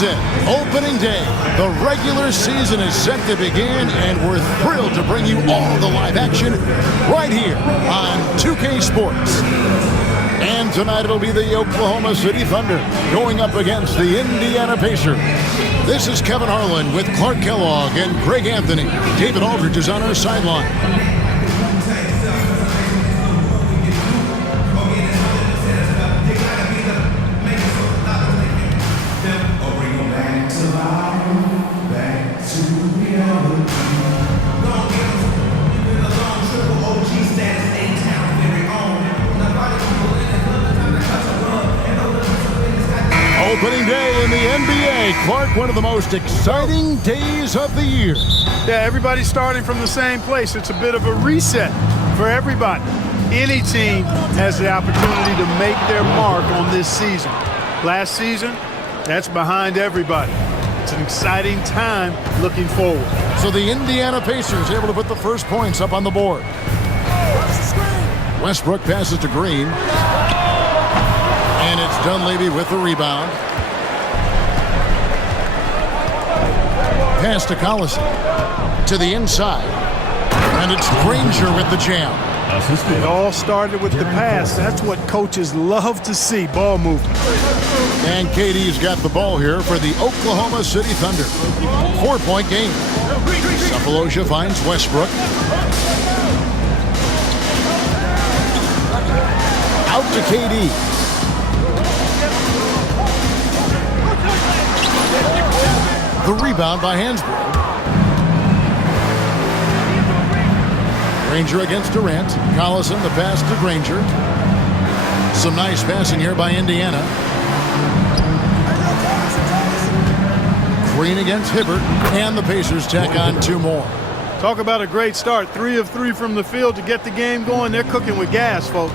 minutes in, opening day. The regular season is set to begin, and we're thrilled to bring you all the live action right here on 2K Sports. And tonight it'll be the Oklahoma City Thunder going up against the Indiana Pacers. This is Kevin Harlan with Clark Kellogg and Greg Anthony. David Aldridge is on our sideline. Opening day in the NBA. Clark, one of the most exciting days of the year. Yeah, everybody's starting from the same place. It's a bit of a reset for everybody. Any team has the opportunity to make their mark on this season. Last season, that's behind everybody. It's an exciting time looking forward. So the Indiana Pacers able to put the first points up on the board. Westbrook passes to Green. And it's Dunleavy with the rebound. Pass to Collison. To the inside. And it's Granger with the jam. It all started with the pass. That's what coaches love to see, ball movement. And KD's got the ball here for the Oklahoma City Thunder. 4-point game. Sapolosha finds Westbrook. Out to KD. The rebound by Hansbrough. Granger against Durant. Collison, the pass to Granger. Some nice passing here by Indiana. Green against Hibbert. And the Pacers tack on two more. Talk about a great start. 3 of 3 from the field to get the game going. They're cooking with gas, folks.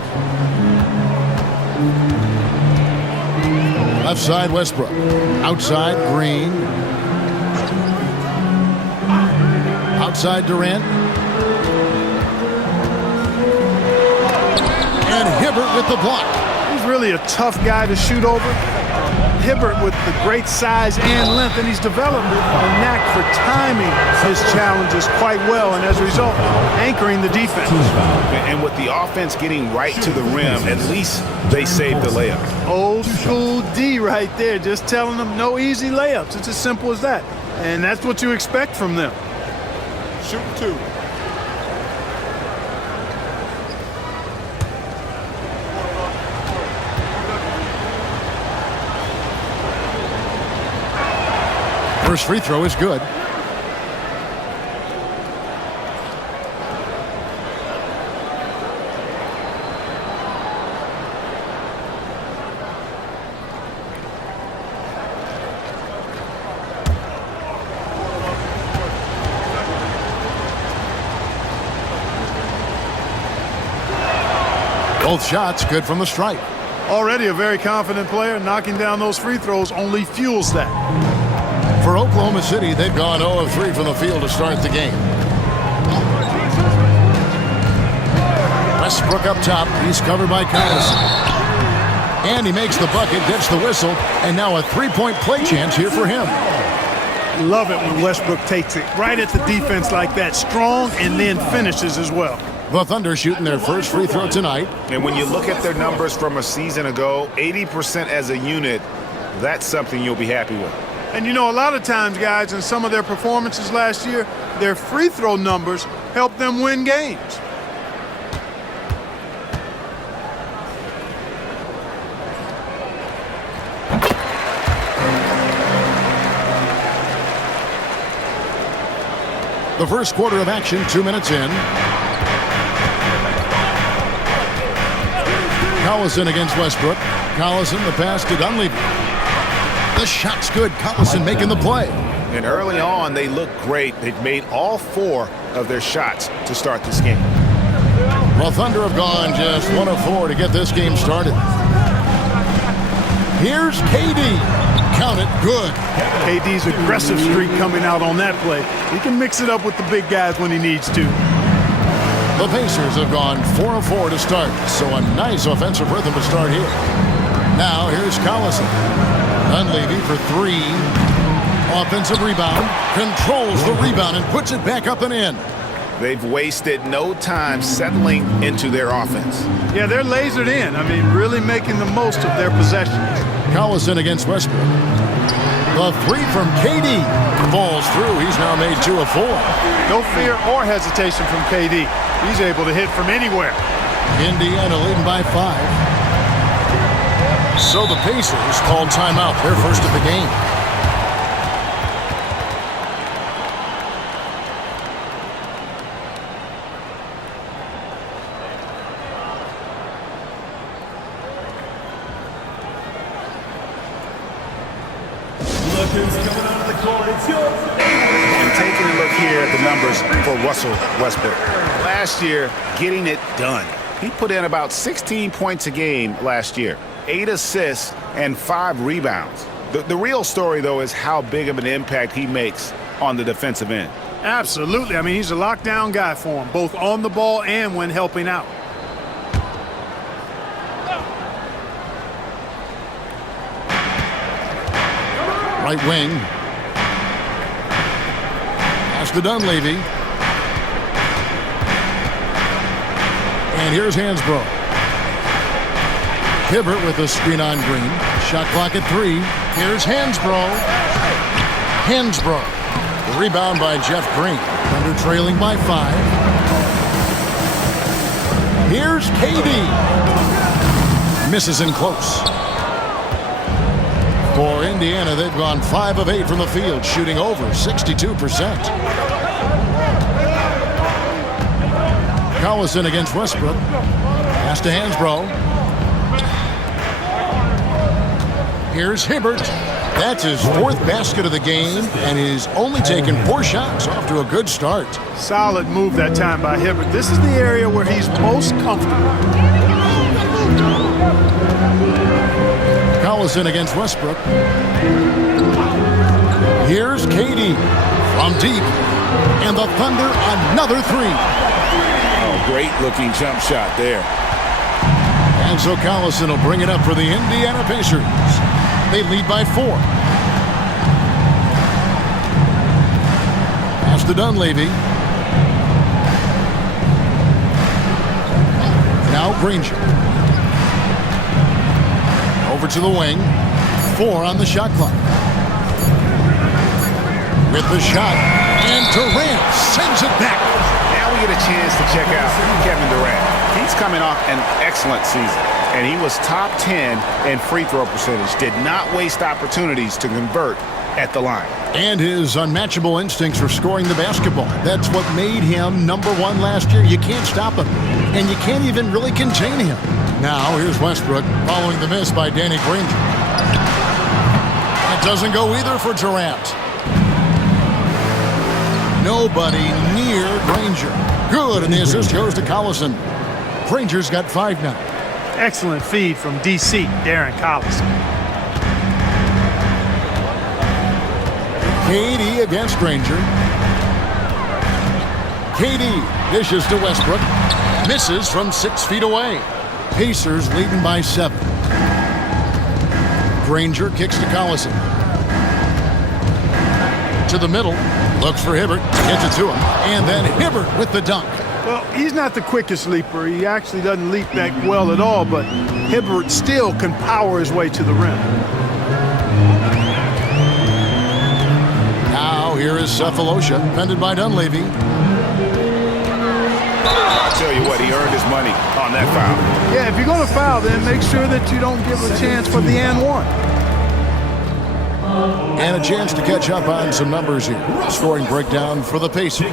Left side, Westbrook. Outside, Green. Outside, Durant. And Hibbert with the block. He's really a tough guy to shoot over. Hibbert with the great size and length, and he's developed a knack for timing his challenges quite well, and as a result, anchoring the defense. And with the offense getting right to the rim, at least they saved the layup. Old school D right there, just telling them no easy layups. It's as simple as that, and that's what you expect from them. Shoot 2. First free throw is good. Both shots good from the stripe. Already a very confident player. Knocking down those free throws only fuels that. For Oklahoma City, they've gone 0 of 3 from the field to start the game. Westbrook up top. He's covered by Collison. And he makes the bucket, gets the whistle, and now a three-point play chance here for him. Love it when Westbrook takes it right at the defense like that. Strong and then finishes as well. The Thunder shooting their first free throw tonight. And when you look at their numbers from a season ago, 80% as a unit, that's something you'll be happy with. And you know, a lot of times, guys, in some of their performances last year, their free throw numbers helped them win games. The first quarter of action, 2 minutes in. Collison against Westbrook. Collison, the pass to Dunleavy. The shot's good. Collison making the play. And early on, they look great. They've made all 4 of their shots to start this game. Well, Thunder have gone just 1 of 4 to get this game started. Here's KD. Count it, good. KD's aggressive streak coming out on that play. He can mix it up with the big guys when he needs to. The Pacers have gone 4 of 4 to start, so a nice offensive rhythm to start here. Now, here's Collison. Dunleavy for three. Offensive rebound. Controls the rebound and puts it back up and in. They've wasted no time settling into their offense. Yeah, they're lasered in. I mean, really making the most of their possessions. Collison against Westbrook. The three from KD falls through. He's now made 2 of 4. No fear or hesitation from KD. He's able to hit from anywhere. Indiana leading by 5. So the Pacers called timeout. Their first of the game. And taking a look here at the numbers for Russell Westbrook. Last year, getting it done. He put in about 16 points a game last year, 8 assists and 5 rebounds. The real story, though, is how big of an impact he makes on the defensive end. Absolutely. I mean, he's a lockdown guy for him, both on the ball and when helping out. Right wing. Pass to Dunleavy. And here's Hansbrough. Hibbert with a screen on Green. Shot clock at 3. Here's Hansbrough. Hansbrough. The rebound by Jeff Green. Thunder trailing by 5. Here's KD. Misses in close. For Indiana, they've gone 5 of 8 from the field, shooting over 62%. Collison against Westbrook. Pass to Hansbrough. Here's Hibbert. That's his 4th basket of the game, and he's only taken 4 shots. Off to a good start. Solid move that time by Hibbert. This is the area where he's most comfortable. Collison against Westbrook. Here's KD from deep. And the Thunder another 3. Oh, great looking jump shot there. And so Collison will bring it up for the Indiana Pacers. They lead by 4. Pass to Dunleavy. Now Granger. Over to the wing. 4 on the shot clock. With the shot. And Durant sends it back. Now we get a chance to check out Kevin Durant. He's coming off an excellent season, and he was top 10 in free throw percentage. Did not waste opportunities to convert at the line. And his unmatchable instincts for scoring the basketball. That's what made him #1 last year. You can't stop him, and you can't even really contain him. Now here's Westbrook following the miss by Danny Granger. That doesn't go either for Durant. Nobody near Granger. Good, and the assist goes to Collison. Granger's got 5 now. Excellent feed from DC, Darren Collison. KD against Granger. KD dishes to Westbrook. Misses from 6 feet away. Pacers leading by 7. Granger kicks to Collison. To the middle. Looks for Hibbert. Gets it to him. And then Hibbert with the dunk. Well, he's not the quickest leaper. He actually doesn't leap that well at all, but Hibbert still can power his way to the rim. Now here is Cephalosha, defended by Dunleavy. I'll tell you what, he earned his money on that foul. Yeah, if you're going to foul, then make sure that you don't give a chance for the and one. And a chance to catch up on some numbers here. Scoring breakdown for the Pacers.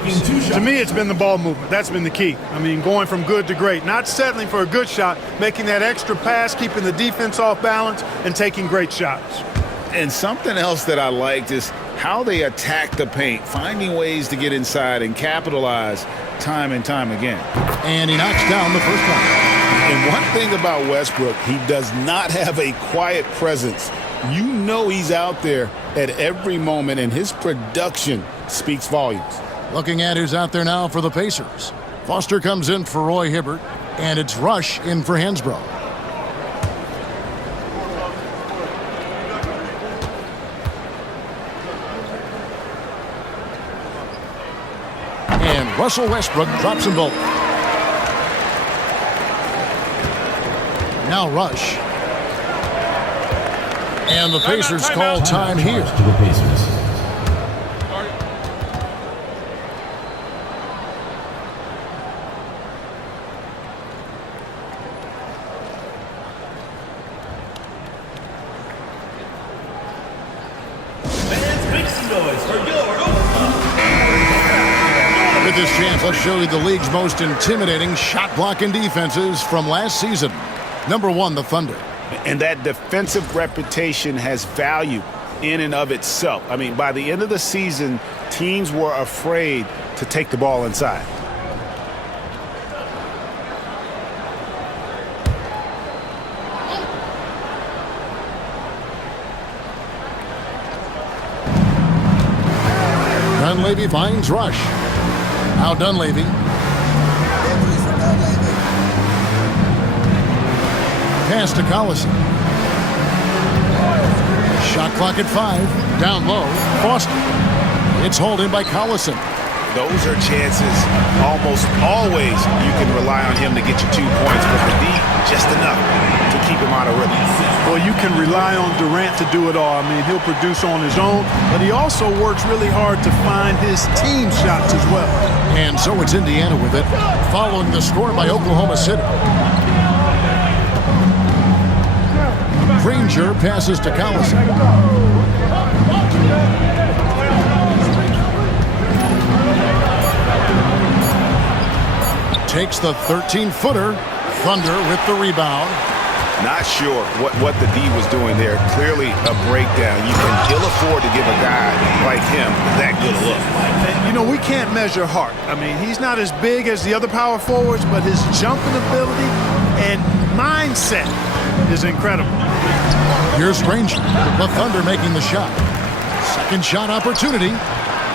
To me, it's been the ball movement. That's been the key. I mean, going from good to great. Not settling for a good shot, making that extra pass, keeping the defense off balance, and taking great shots. And something else that I liked is how they attack the paint, finding ways to get inside and capitalize time and time again. And he knocks down the first one. And one thing about Westbrook, he does not have a quiet presence. You know he's out there at every moment, and his production speaks volumes. Looking at who's out there now for the Pacers. Foster comes in for Roy Hibbert, and it's Rush in for Hansbrough. And Russell Westbrook drops them both. Now Rush. And the Pacers call time here. To the Pacers. With this chance, let's show you the league's most intimidating shot blocking defenses from last season. Number 1, the Thunder. And that defensive reputation has value in and of itself. I mean, by the end of the season, teams were afraid to take the ball inside. Dunleavy finds Rush. Now Dunleavy. Pass to Collison. Shot clock at 5. Down low. Foster. It's hauled in by Collison. Those are chances almost always you can rely on him to get you 2 points, but the D, just enough to keep him out of rhythm. Well, you can rely on Durant to do it all. I mean, he'll produce on his own, but he also works really hard to find his team shots as well. And so it's Indiana with it, following the score by Oklahoma City. Granger passes to Collison. Takes the 13-footer. Thunder with the rebound. Not sure what the D was doing there. Clearly a breakdown. You can ill afford to give a guy like him that good a look. And, you know, we can't measure heart. I mean, he's not as big as the other power forwards, but his jumping ability and mindset is incredible. Here's Granger. The Thunder making the shot. Second shot opportunity.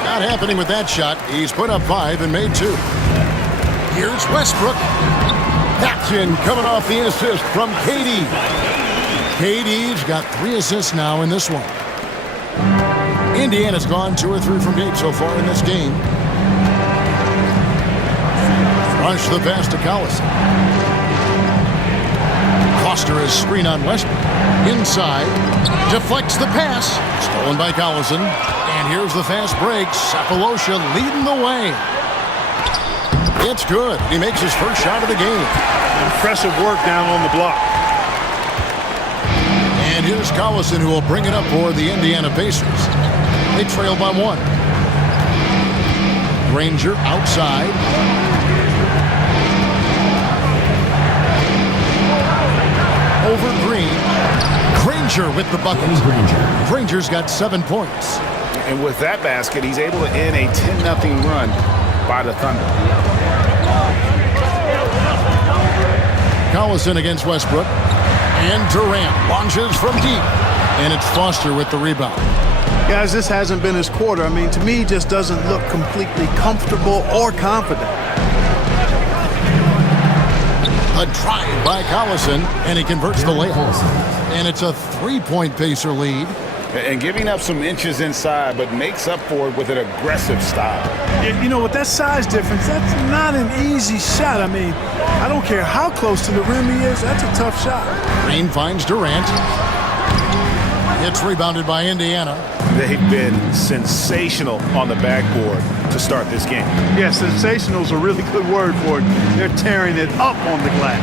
Not happening with that shot. He's put up 5 and made 2. Here's Westbrook. Action coming off the assist from KD. KD's got 3 assists now in this one. Indiana's gone 2 or 3 from deep so far in this game. Rush the pass to Collison. Foster is screen on Westbrook. Inside. Deflects the pass. Stolen by Collison. And here's the fast break. Sapolosha leading the way. It's good. He makes his first shot of the game. Impressive work down on the block. And here's Collison, who will bring it up for the Indiana Pacers. They trail by 1. Granger outside. Over Green. Granger with the bucket. Granger's got 7 points. And with that basket, he's able to end a 10-0 run by the Thunder. Collison against Westbrook. And Durant launches from deep. And it's Foster with the rebound. Guys, this hasn't been his quarter. I mean, to me, he just doesn't look completely comfortable or confident. A drive by Collison, and he converts the layup. And it's a 3-point Pacer lead. And giving up some inches inside, but makes up for it with an aggressive style. You know, with that size difference, that's not an easy shot. I mean, I don't care how close to the rim he is, that's a tough shot. Green finds Durant. It's rebounded by Indiana. They've been sensational on the backboard to start this game. Yeah, sensational is a really good word for it. They're tearing it up on the glass.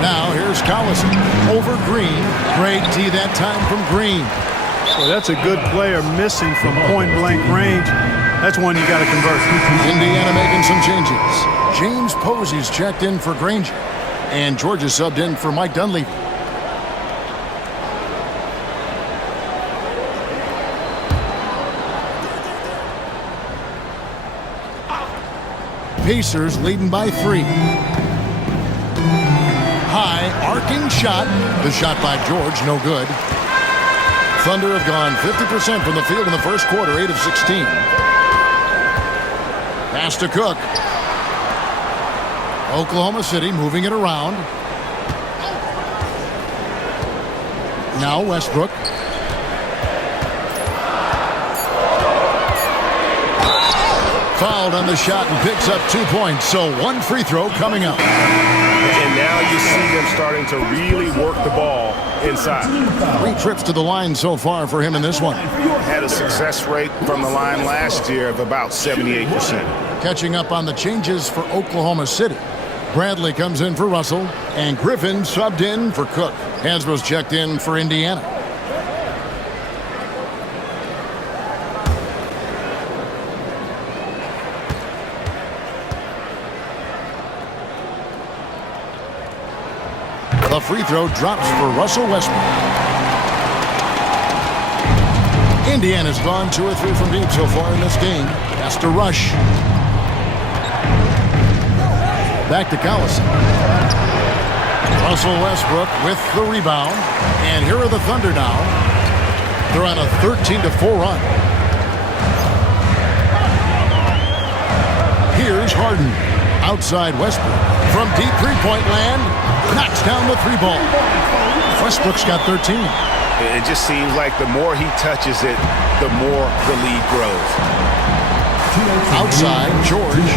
Now here's Collison over Green. Great D that time from Green. Well, that's a good player missing from point-blank range. That's one you got to convert. Indiana making some changes. James Posey's checked in for Granger. And Georgia subbed in for Mike Dunleavy. Pacers leading by 3. High arcing shot. The shot by George, no good. Thunder have gone 50% from the field in the first quarter, 8 of 16. Pass to Cook. Oklahoma City moving it around. Now Westbrook. Fouled on the shot and picks up 2 points. So one free throw coming up. And now you see them starting to really work the ball inside. 3 trips to the line so far for him in this one. Had a success rate from the line last year of about 78%. Catching up on the changes for Oklahoma City. Bradley comes in for Russell, and Griffin subbed in for Cook. Hansbrough's checked in for Indiana. The free throw drops for Russell Westbrook. Indiana's gone 2 or 3 from deep so far in this game. Has to rush. Back to Collison. Russell Westbrook with the rebound. And here are the Thunder now. They're on a 13-4 run. Here's Harden. Outside Westbrook. From deep three-point land. Knocks down the 3 ball. Westbrook's got 13. It just seems like the more he touches it, the more the lead grows. Outside, George.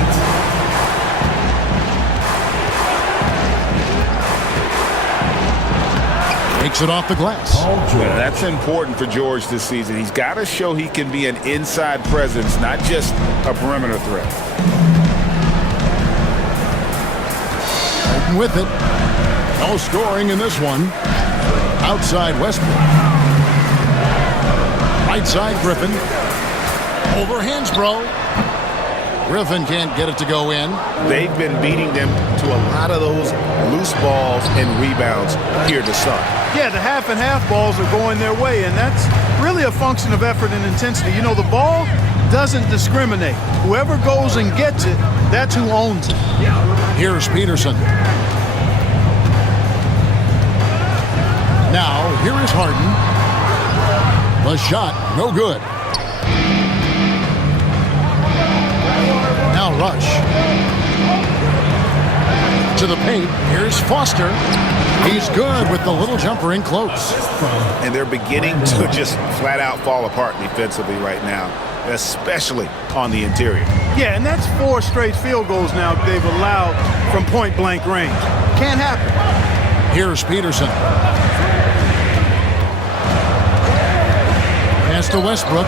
Takes it off the glass. Yeah, that's important for George this season. He's got to show he can be an inside presence, not just a perimeter threat. With it. No scoring in this one. Outside Westbrook. Right side Griffin. Over Hansbrough. Griffin can't get it to go in. They've been beating them to a lot of those loose balls and rebounds here to start. Yeah, the half and half balls are going their way, and that's really a function of effort and intensity. You know, the ball doesn't discriminate. Whoever goes and gets it, that's who owns it. Here's Peterson. Now, here is Harden. The shot, no good. Now Rush. To the paint, here's Foster. He's good with the little jumper in close. And they're beginning to just flat out fall apart defensively right now, especially on the interior. Yeah, and that's 4 straight field goals now they've allowed from point-blank range. Can't happen. Here's Peterson. Pass to Westbrook.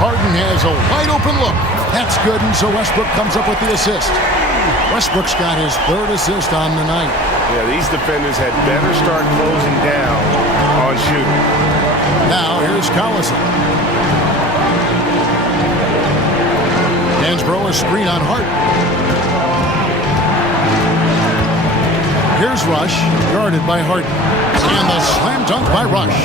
Harden has a wide-open look. That's good, and so Westbrook comes up with the assist. Westbrook's got his 3rd assist on the night. Yeah, these defenders had better start closing down on shooting. Now, here's Collison. Hansbrough a screen on Hart. Here's Rush, guarded by Hart. And the slam dunk by Rush.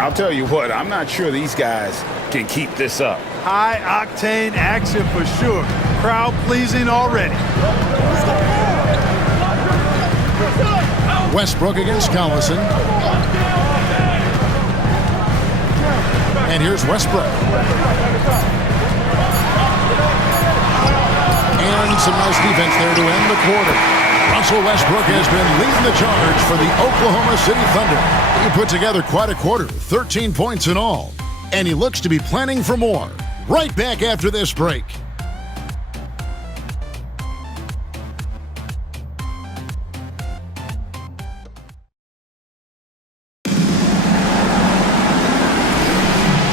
I'll tell you what, I'm not sure these guys can keep this up. High-octane action for sure. Crowd-pleasing already. Westbrook against Collison. And here's Westbrook. And some nice defense there to end the quarter. Russell Westbrook has been leading the charge for the Oklahoma City Thunder. He put together quite a quarter, 13 points in all. And he looks to be planning for more. Right back after this break.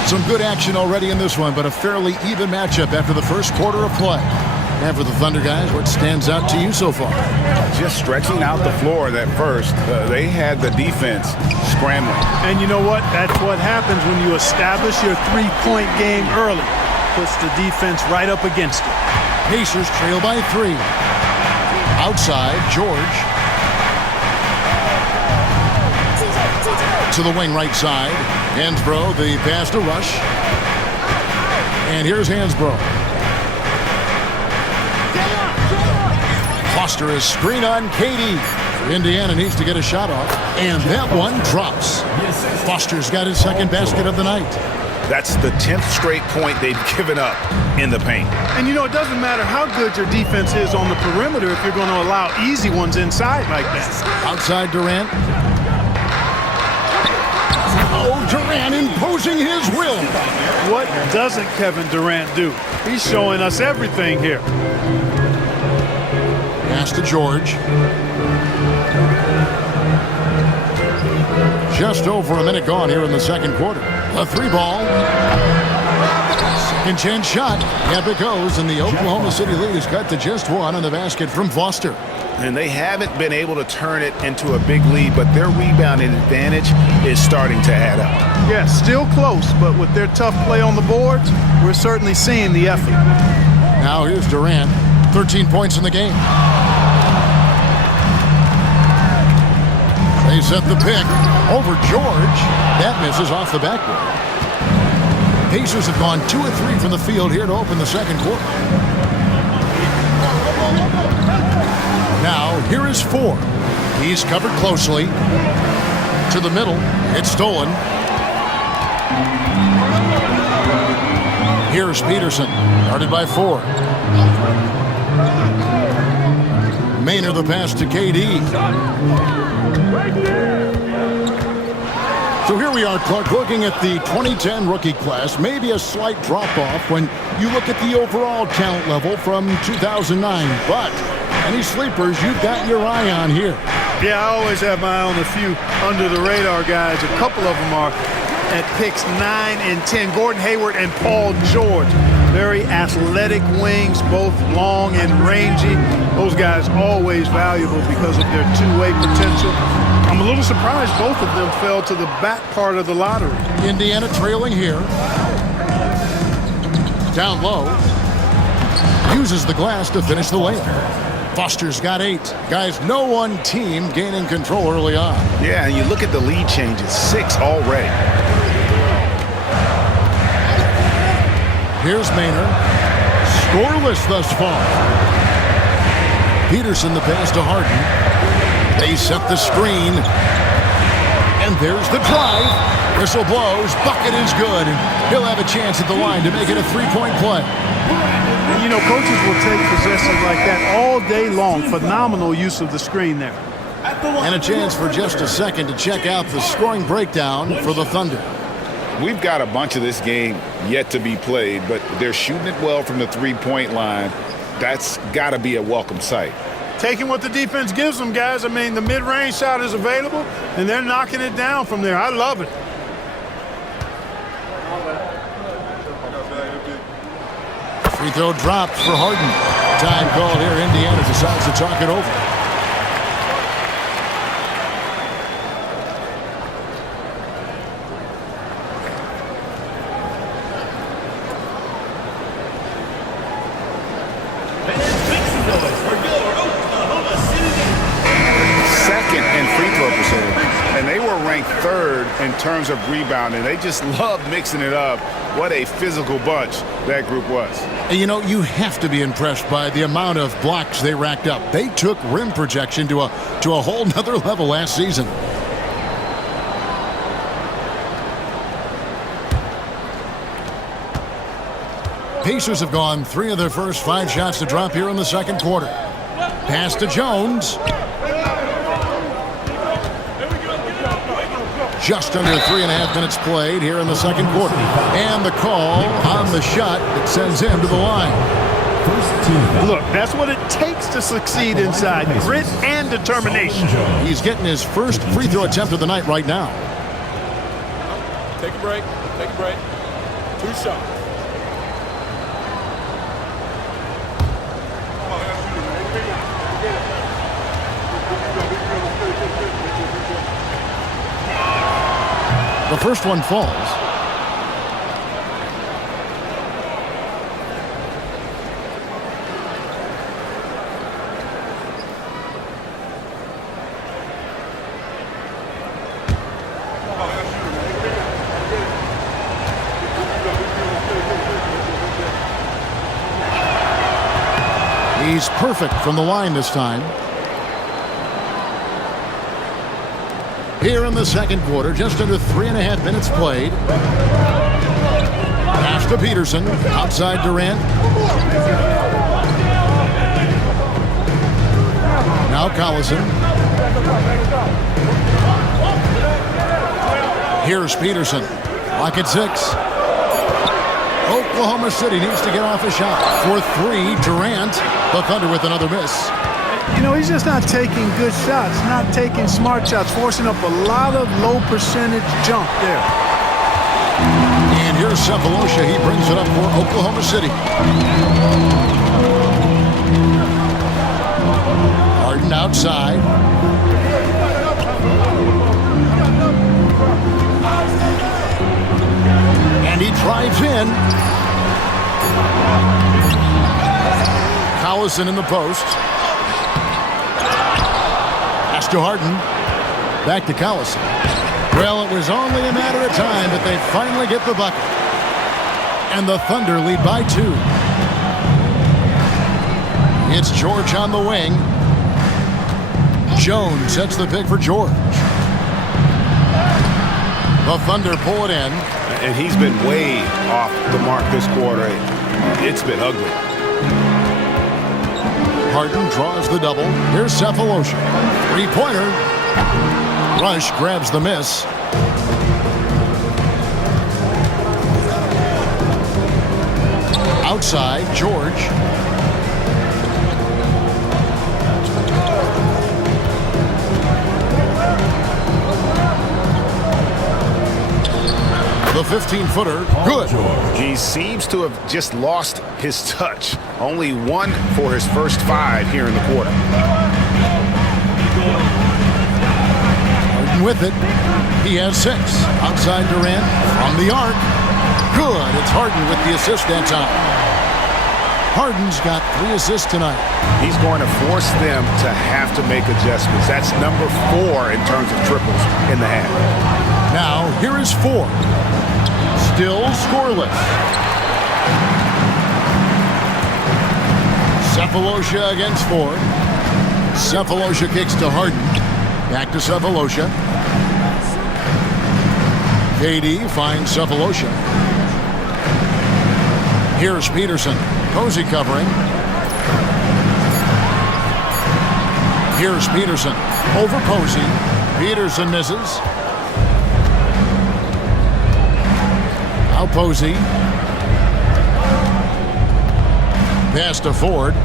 Some good action already in this one, but a fairly even matchup after the first quarter of play. And for the Thunder guys, what stands out to you so far? Just stretching out the floor that first. They had the defense scrambling. And you know what? That's what happens when you establish your 3-point game early. Puts the defense right up against it. Pacers trail by 3. Outside, George. To the wing right side. Hansbrough, the pass to Rush. And here's Hansbrough. Foster is screen on Katie. Indiana needs to get a shot off. And that one drops. Foster's got his 2nd basket of the night. That's the 10th straight point they've given up in the paint. And you know, it doesn't matter how good your defense is on the perimeter if you're going to allow easy ones inside like that. Outside Durant. Oh, Durant imposing his will. What doesn't Kevin Durant do? He's showing us everything here. Pass to George. Just over a minute gone here in the second quarter. A 3-ball. Second chance shot. Yep, it goes, and the Oklahoma City lead is cut to just 1 on the basket from Foster. And they haven't been able to turn it into a big lead, but their rebounding advantage is starting to add up. Yeah, still close, but with their tough play on the boards, we're certainly seeing the effort. Now here's Durant. 13 points in the game. They set the pick over George. That misses off the backboard. Pacers have gone 2 of 3 from the field here to open the second quarter. Now, here is 4. He's covered closely. To the middle. It's stolen. Here's Peterson. Guarded by 4. Maynard the pass to KD. So here we are, Clark, looking at the 2010 rookie class. Maybe a slight drop-off when you look at the overall talent level from 2009. But any sleepers you've got your eye on here? Yeah, I always have my eye on a few under-the-radar guys. A couple of them are at picks 9 and 10. Gordon Hayward and Paul George. Very athletic wings, both long and rangy. Those guys always valuable because of their two-way potential. I'm a little surprised both of them fell to the back part of the lottery. Indiana trailing here. Down low. Uses the glass to finish the layup. Foster's got 8. Guys, no one team gaining control early on. Yeah, and you look at the lead changes. 6 already. Here's Maynard. Scoreless thus far. Peterson the pass to Harden. They set the screen. And there's the drive. Whistle blows. Bucket is good. And he'll have a chance at the line to make it a 3-point play. You know, coaches will take possessions like that all day long. Phenomenal use of the screen there. And a chance for just a second to check out the scoring breakdown for the Thunder. We've got a bunch of this game yet to be played, but they're shooting it well from the 3-point line. That's got to be a welcome sight. Taking what the defense gives them, guys. I mean, the mid-range shot is available, and they're knocking it down from there. I love it. Free throw dropped for Harden. Time call here. Indiana decides to talk it over. Second in free throw percentage, and they were ranked 3rd in terms of rebounding. They just love mixing it up. What a physical bunch that group was. And you know, you have to be impressed by the amount of blocks they racked up. They took rim projection to a whole nother level last season. Pacers have gone 3 of their first 5 shots to drop here in the second quarter. Pass to Jones. Just under 3.5 minutes played here in the second quarter. And the call on the shot that sends him to the line. Look, that's what it takes to succeed inside. Grit and determination. He's getting his first free throw attempt of the night right now. Take a break. Take a break. 2 shots. The first one falls. He's perfect from the line this time. Here in the second quarter, just under 3.5 minutes played. Pass to Peterson, outside Durant. Now Collison. Here's Peterson. Lock at 6. Oklahoma City needs to get off a shot. For 3, Durant. The Thunder with another miss. You know, he's just not taking good shots, not taking smart shots, forcing up a lot of low percentage jump there. And here's Cephalosha. He brings it up for Oklahoma City. Harden outside. And he drives in. Collison in the post. Pass to Harden. Back to Collison. Well, it was only a matter of time, but they finally get the bucket. And the Thunder lead by 2. It's George on the wing. Jones sets the pick for George. The Thunder pull it in. And he's been way off the mark this quarter. It's been ugly. Harden draws the double. Here's Cephalosha. 3-pointer. Rush grabs the miss. Outside, George. The 15-footer, good. He seems to have just lost his touch. Only 1 for his first 5 here in the quarter. Harden with it. He has 6. Outside Durant from the arc. Good. It's Harden with the assist that time. Harden's got 3 assists tonight. He's going to force them to have to make adjustments. That's number 4 in terms of triples in the half. Now, here is 4. Still scoreless. Cephalosha against 4. Cephalosha kicks to Harden. Back to Cephalosha. KD finds Cephalosha. Here's Peterson. Posey covering. Here's Peterson. Over Posey. Peterson misses. Now Posey. Pass to Ford.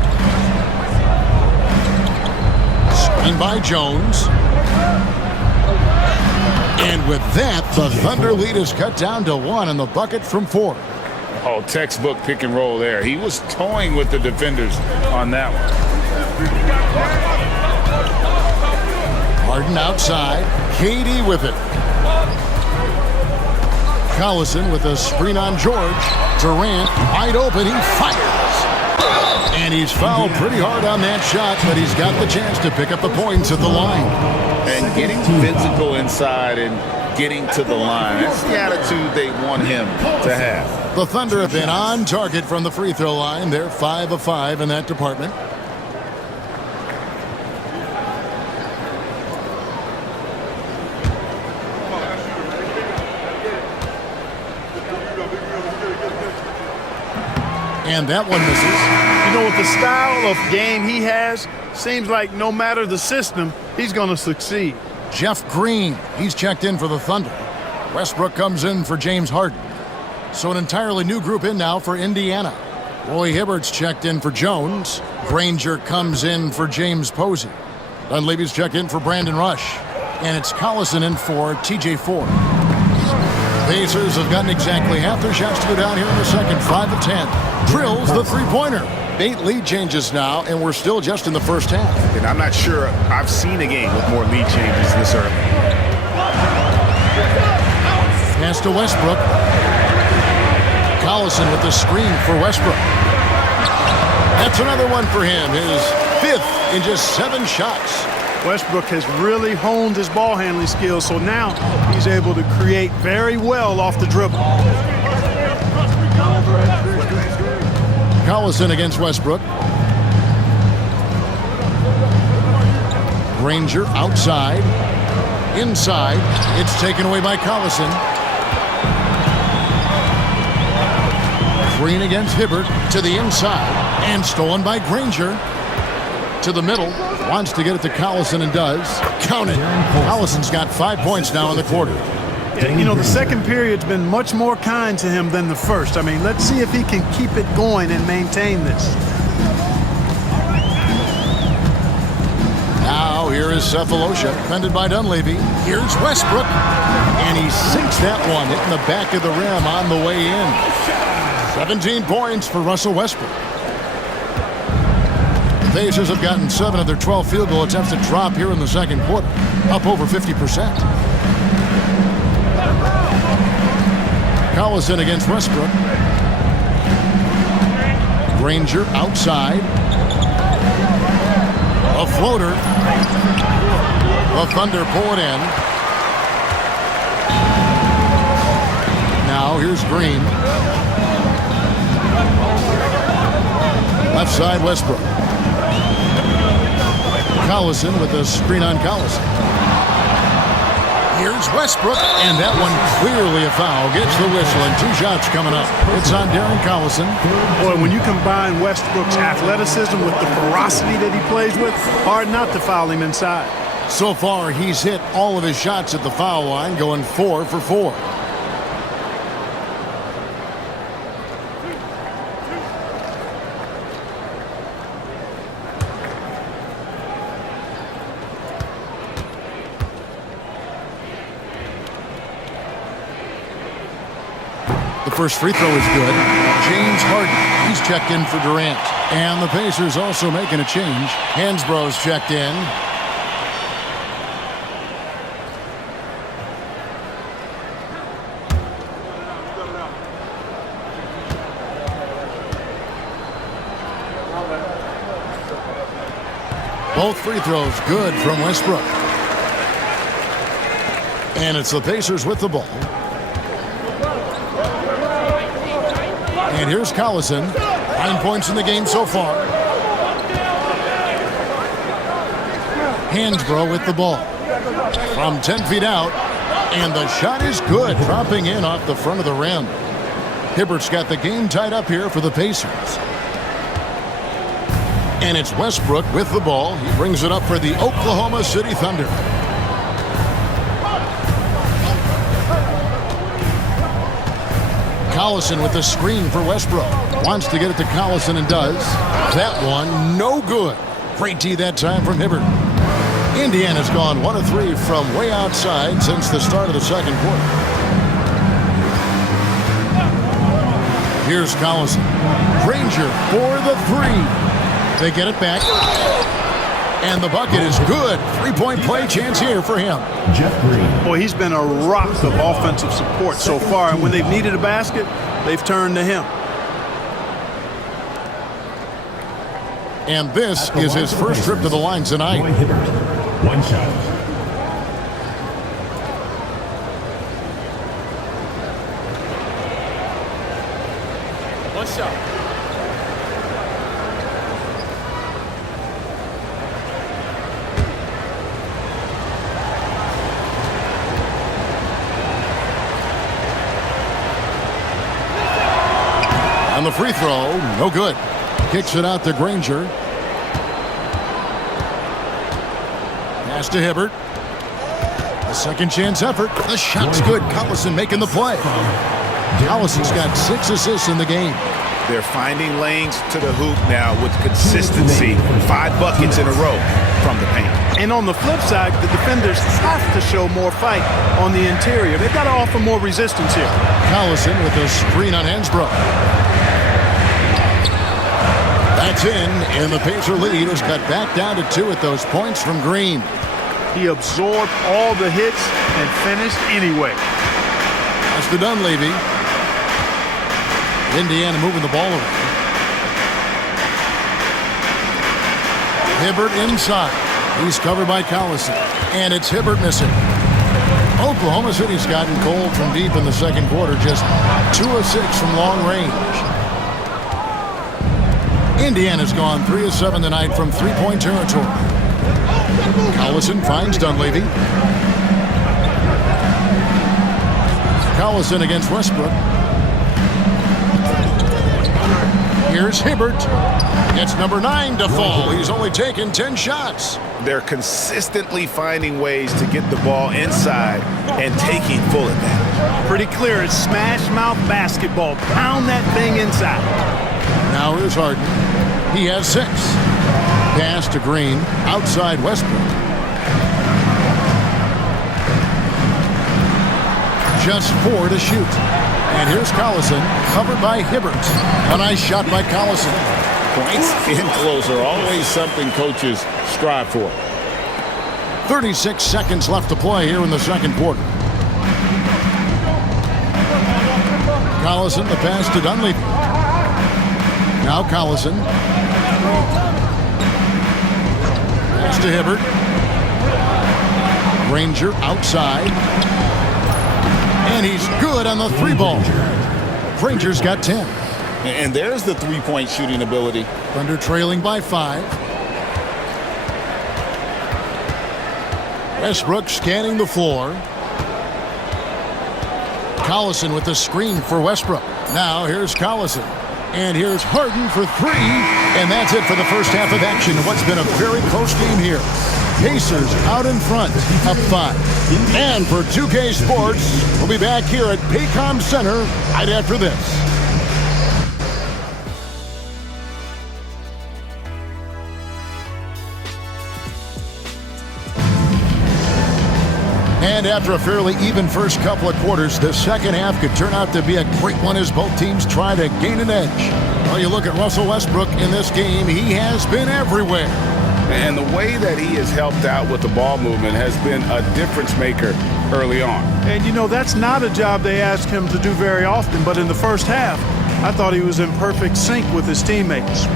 Screen by Jones. And with that, the Thunder lead is cut down to 1 in the bucket from 4. Oh, textbook pick and roll there. He was toying with the defenders on that one. Harden outside. KD with it. Collison with a screen on George. Durant wide open. He fires. And he's fouled pretty hard on that shot, but he's got the chance to pick up the points at the line. And getting physical inside and getting to the line. That's the attitude they want him to have. The Thunder have been on target from the free throw line. They're 5 of 5 in that department. And that one misses. You know, with the style of game he has, seems like no matter the system, he's going to succeed. Jeff Green, he's checked in for the Thunder. Westbrook comes in for James Harden. So an entirely new group in now for Indiana. Roy Hibbert's checked in for Jones. Granger comes in for James Posey. Dunleavy's checked in for Brandon Rush. And it's Collison in for TJ Ford. Pacers have gotten exactly half their shots to go down here in the second. 5 of 10. Drills the 3-pointer. 8 lead changes now, and we're still just in the first half. And I'm not sure I've seen a game with more lead changes this early. Pass to Westbrook. Collison with the screen for Westbrook. That's another one for him. His 5th in just 7 shots. Westbrook has really honed his ball handling skills, so now he's able to create very well off the dribble. Collison against Westbrook. Granger outside. Inside. It's taken away by Collison. Green against Hibbert to the inside. And stolen by Granger. To the middle. Wants to get it to Collison and does. Count it. Collison's got 5 points now in the quarter. You know, the second period's been much more kind to him than the first. I mean, let's see if he can keep it going and maintain this. Now here is Cephalosha, defended by Dunleavy. Here's Westbrook, and he sinks that one, hitting the back of the rim on the way in. 17 points for Russell Westbrook. The Pacers have gotten 7 of their 12 field goal attempts to drop here in the second quarter, up over 50%. Collison against Westbrook. Granger outside. A floater. The Thunder pull it in. Now here's Green. Left side Westbrook. Collison with a screen on Collison. Here's Westbrook, and that one clearly a foul. Gets the whistle, and 2 shots coming up. It's on Darren Collison. Boy, when you combine Westbrook's athleticism with the ferocity that he plays with, hard not to foul him inside. So far, he's hit all of his shots at the foul line, going 4 for 4. The first free throw is good. James Harden, he's checked in for Durant. And the Pacers also making a change. Hansbrough's checked in. Both free throws good from Westbrook. And it's the Pacers with the ball. And here's Collison. 9 points in the game so far. Hansbrough with the ball. From 10 feet out. And the shot is good. Dropping in off the front of the rim. Hibbert's got the game tied up here for the Pacers. And it's Westbrook with the ball. He brings it up for the Oklahoma City Thunder. Collison with the screen for Westbrook. Wants to get it to Collison and does. That one, no good. Great D that time from Hibbert. Indiana's gone 1 of 3 from way outside since the start of the second quarter. Here's Collison. Granger for the 3. They get it back. And the bucket is good. 3-point play chance here for him. Jeff Green. Boy, he's been a rock of offensive support so far. And when they've needed a basket, they've turned to him. And this is his first trip to the line tonight. 1 shot. On the free throw, no good. Kicks it out to Granger. Pass to Hibbert. A second chance effort. The shot's good. Collison making the play. Collison's got 6 assists in the game. They're finding lanes to the hoop now with consistency. 5 buckets in a row from the paint. And on the flip side, the defenders have to show more fight on the interior. They've got to offer more resistance here. Collison with a screen on Hansbrough. That's in, and the Pacer lead is cut back down to 2 with those points from Green. He absorbed all the hits and finished anyway. That's to Dunleavy. Indiana moving the ball around. Hibbert inside. He's covered by Collison. And it's Hibbert missing. Oklahoma City's gotten cold from deep in the second quarter. Just 2 of 6 from long range. Indiana's gone 3 of 7 tonight from 3-point territory. Collison finds Dunleavy. Collison against Westbrook. Here's Hibbert. Gets number 9 to fall. He's only taken 10 shots. They're consistently finding ways to get the ball inside and taking full advantage. Pretty clear. It's smash mouth basketball. Pound that thing inside. Now here's Harden. He has 6. Pass to Green. Outside Westbrook. Just 4 to shoot. And here's Collison, covered by Hibbert. A nice shot by Collison. Points in close are always something coaches strive for. 36 seconds left to play here in the second quarter. Collison, the pass to Dunleavy. Now Collison. Pass to Hibbert. Granger outside. And he's good on the 3-ball. Granger's got 10. And there's the three-point shooting ability. Thunder trailing by 5. Westbrook scanning the floor. Collison with the screen for Westbrook. Now here's Collison. And here's Harden for 3. And that's it for the first half of action. What's been a very close game here. Pacers out in front, up 5. And for 2K Sports, we'll be back here at Paycom Center right after this. And after a fairly even first couple of quarters, the second half could turn out to be a great one as both teams try to gain an edge. Well, you look at Russell Westbrook in this game, he has been everywhere. And the way that he has helped out with the ball movement has been a difference maker early on. And, you know, that's not a job they ask him to do very often. But in the first half, I thought he was in perfect sync with his teammates.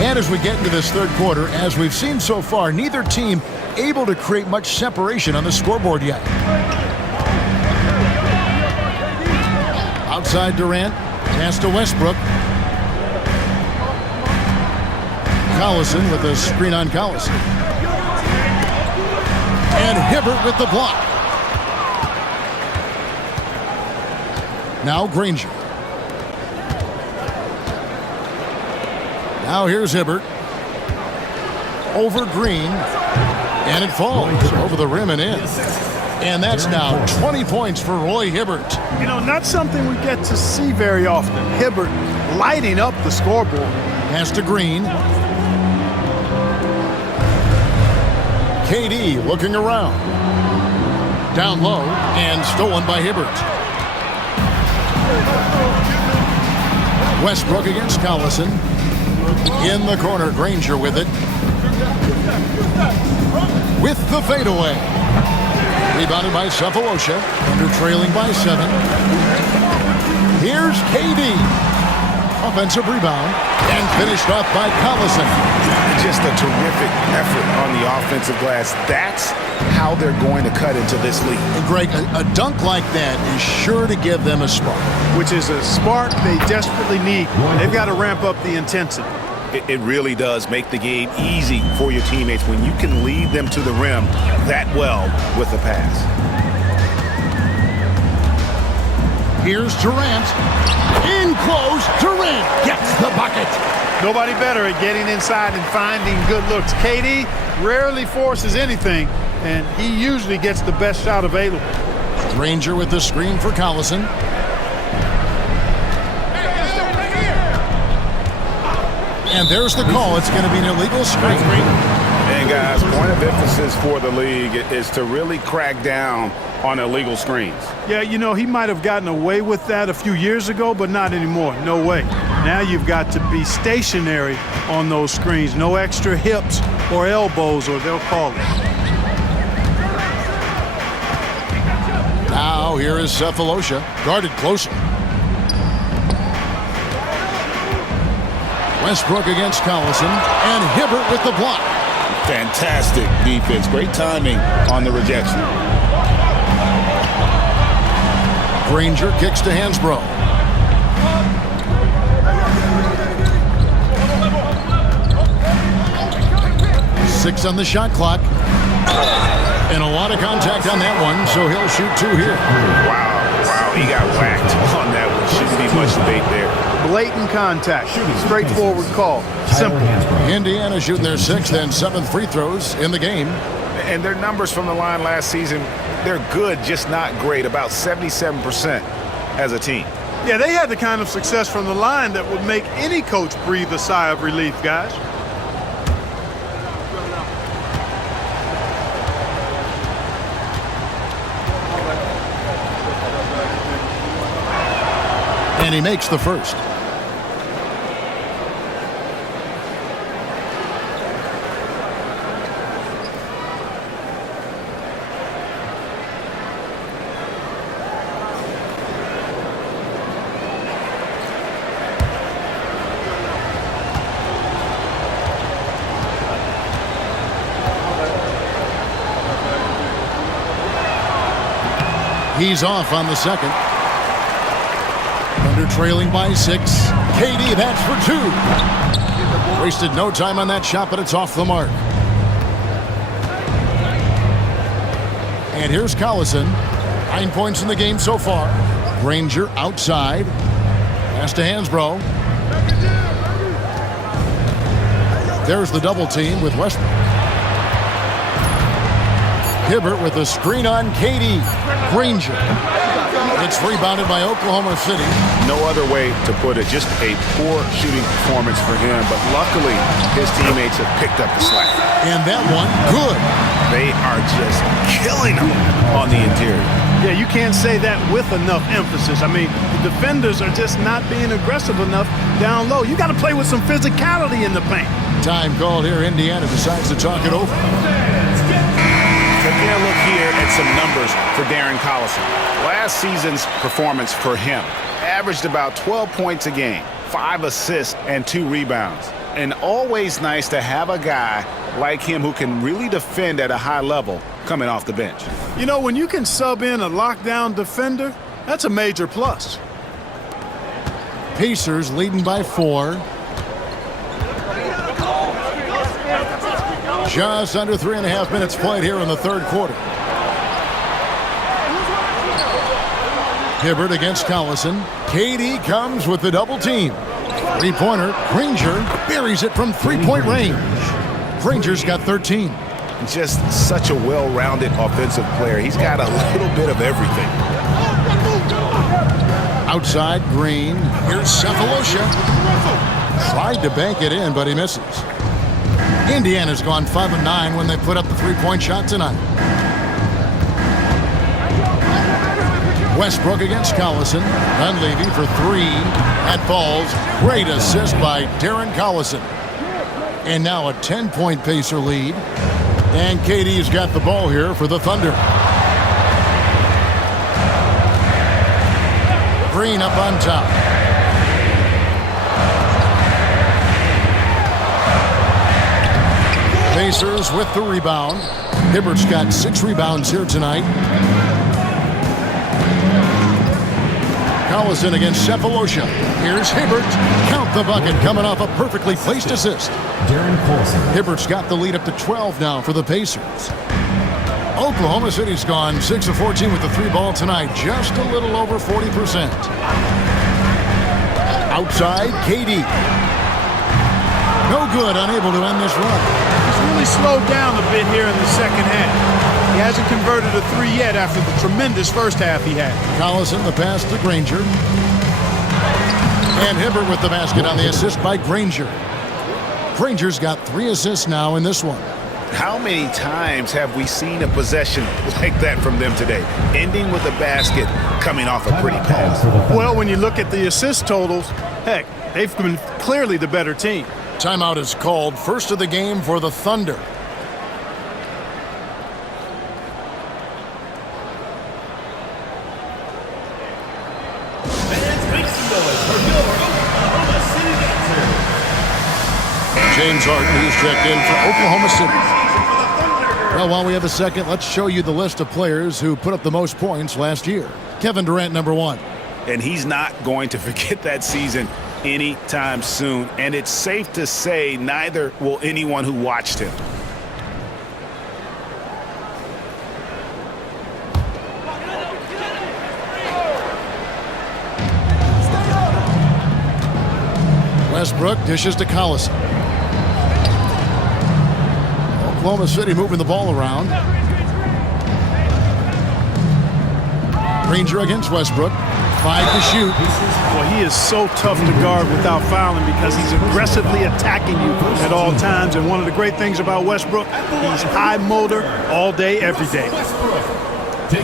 And as we get into this third quarter, as we've seen so far, neither team able to create much separation on the scoreboard yet. Outside Durant, pass to Westbrook. Collison with a screen on Collison. And Hibbert with the block. Now Granger. Now here's Hibbert. Over Green. And it falls over the rim and in. And that's now 20 points for Roy Hibbert. You know, not something we get to see very often. Hibbert lighting up the scoreboard. Pass to Green. KD looking around. Down low and stolen by Hibbert. Westbrook against Collison. In the corner, Granger with it. With the fadeaway. Rebounded by Cephalosha. Under trailing by 7. Here's KD. Offensive rebound. And finished off by Collison. Just a terrific effort on the offensive glass. That's how they're going to cut into this league. And Greg, a dunk like that is sure to give them a spark. Which is a spark they desperately need. They've got to ramp up the intensity. It really does make the game easy for your teammates when you can lead them to the rim that well with the pass. Here's Durant. In close, Durant gets the bucket. Nobody better at getting inside and finding good looks. KD rarely forces anything, and he usually gets the best shot available. Granger with the screen for Collison. And there's the call. It's going to be an illegal screen. And guys, point of emphasis for the league is to really crack down on illegal screens. Yeah, you know, he might have gotten away with that a few years ago, but not anymore. No way. Now you've got to be stationary on those screens. No extra hips or elbows, or they'll call it. Now here is Cephalosha, guarded closer. Westbrook against Collison, and Hibbert with the block. Fantastic defense. Great timing on the rejection. Granger kicks to Hansbrough. Six on the shot clock. And a lot of contact on that one, so he'll shoot 2 here. Wow. Wow, he got whacked on that one. Shouldn't be much debate there. Blatant contact. Straightforward call. Simple. Indiana shooting their 6th and 7th free throws in the game. And their numbers from the line last season, they're good, just not great. About 77% as a team. Yeah, they had the kind of success from the line that would make any coach breathe a sigh of relief, guys. And he makes the first. He's off on the second. Thunder trailing by 6. KD, that's for 2. Wasted no time on that shot, but it's off the mark. And here's Collison. 9 points in the game so far. Granger outside. Pass to Hansbrough. There's the double team with Westbrook. Hibbert with a screen on KD. Granger. It's rebounded by Oklahoma City. No other way to put it. Just a poor shooting performance for him. But luckily, his teammates have picked up the slack. And that one, good. They are just killing him on the interior. Yeah, you can't say that with enough emphasis. I mean, the defenders are just not being aggressive enough down low. You got to play with some physicality in the paint. Time called here. Indiana decides to talk it over. Taking a look here at some numbers for Darren Collison. Last season's performance for him averaged about 12 points a game, 5 assists, and 2 rebounds. And always nice to have a guy like him who can really defend at a high level coming off the bench. You know, when you can sub in a lockdown defender, that's a major plus. Pacers leading by 4. Just under 3.5 minutes played here in the third quarter. Hibbert against Collison. KD comes with the double team. Three-pointer. Granger buries it from three-point range. Granger's got 13. Just such a well-rounded offensive player. He's got a little bit of everything. Outside, Green. Here's Cephalosha. Tried to bank it in, but he misses. Indiana's gone 5 of 9 when they put up the three-point shot tonight. Westbrook against Collison. Dunleavy for 3. That falls. Great assist by Darren Collison. And now a 10-point Pacer lead. And KD's got the ball here for the Thunder. Green up on top. Pacers with the rebound. Hibbert's got 6 rebounds here tonight. Collison against Cephalosha. Here's Hibbert. Count the bucket coming off a perfectly placed assist. Darren Colson. Hibbert's got the lead up to 12 now for the Pacers. Oklahoma City's gone 6 of 14 with the 3-ball tonight. Just a little over 40%. Outside, KD. No good, unable to end this run. He's really slowed down a bit here in the second half. He hasn't converted a 3 yet after the tremendous first half he had. Collison, the pass to Granger. And Hibbert with the basket on the assist by Granger. Granger's got 3 assists now in this one. How many times have we seen a possession like that from them today? Ending with a basket, coming off a pretty pass. Well, when you look at the assist totals, heck, they've been clearly the better team. Timeout is called. First of the game for the Thunder. James Harden, who's checked in for Oklahoma City. Well, while we have a second, let's show you the list of players who put up the most points last year. Kevin Durant, number 1. And he's not going to forget that season anytime soon. And it's safe to say neither will anyone who watched him. Westbrook dishes to Collison. Oklahoma City moving the ball around. Granger against Westbrook. 5 to shoot. Well, he is so tough to guard without fouling because he's aggressively attacking you at all times. And one of the great things about Westbrook, he's high motor all day, every day.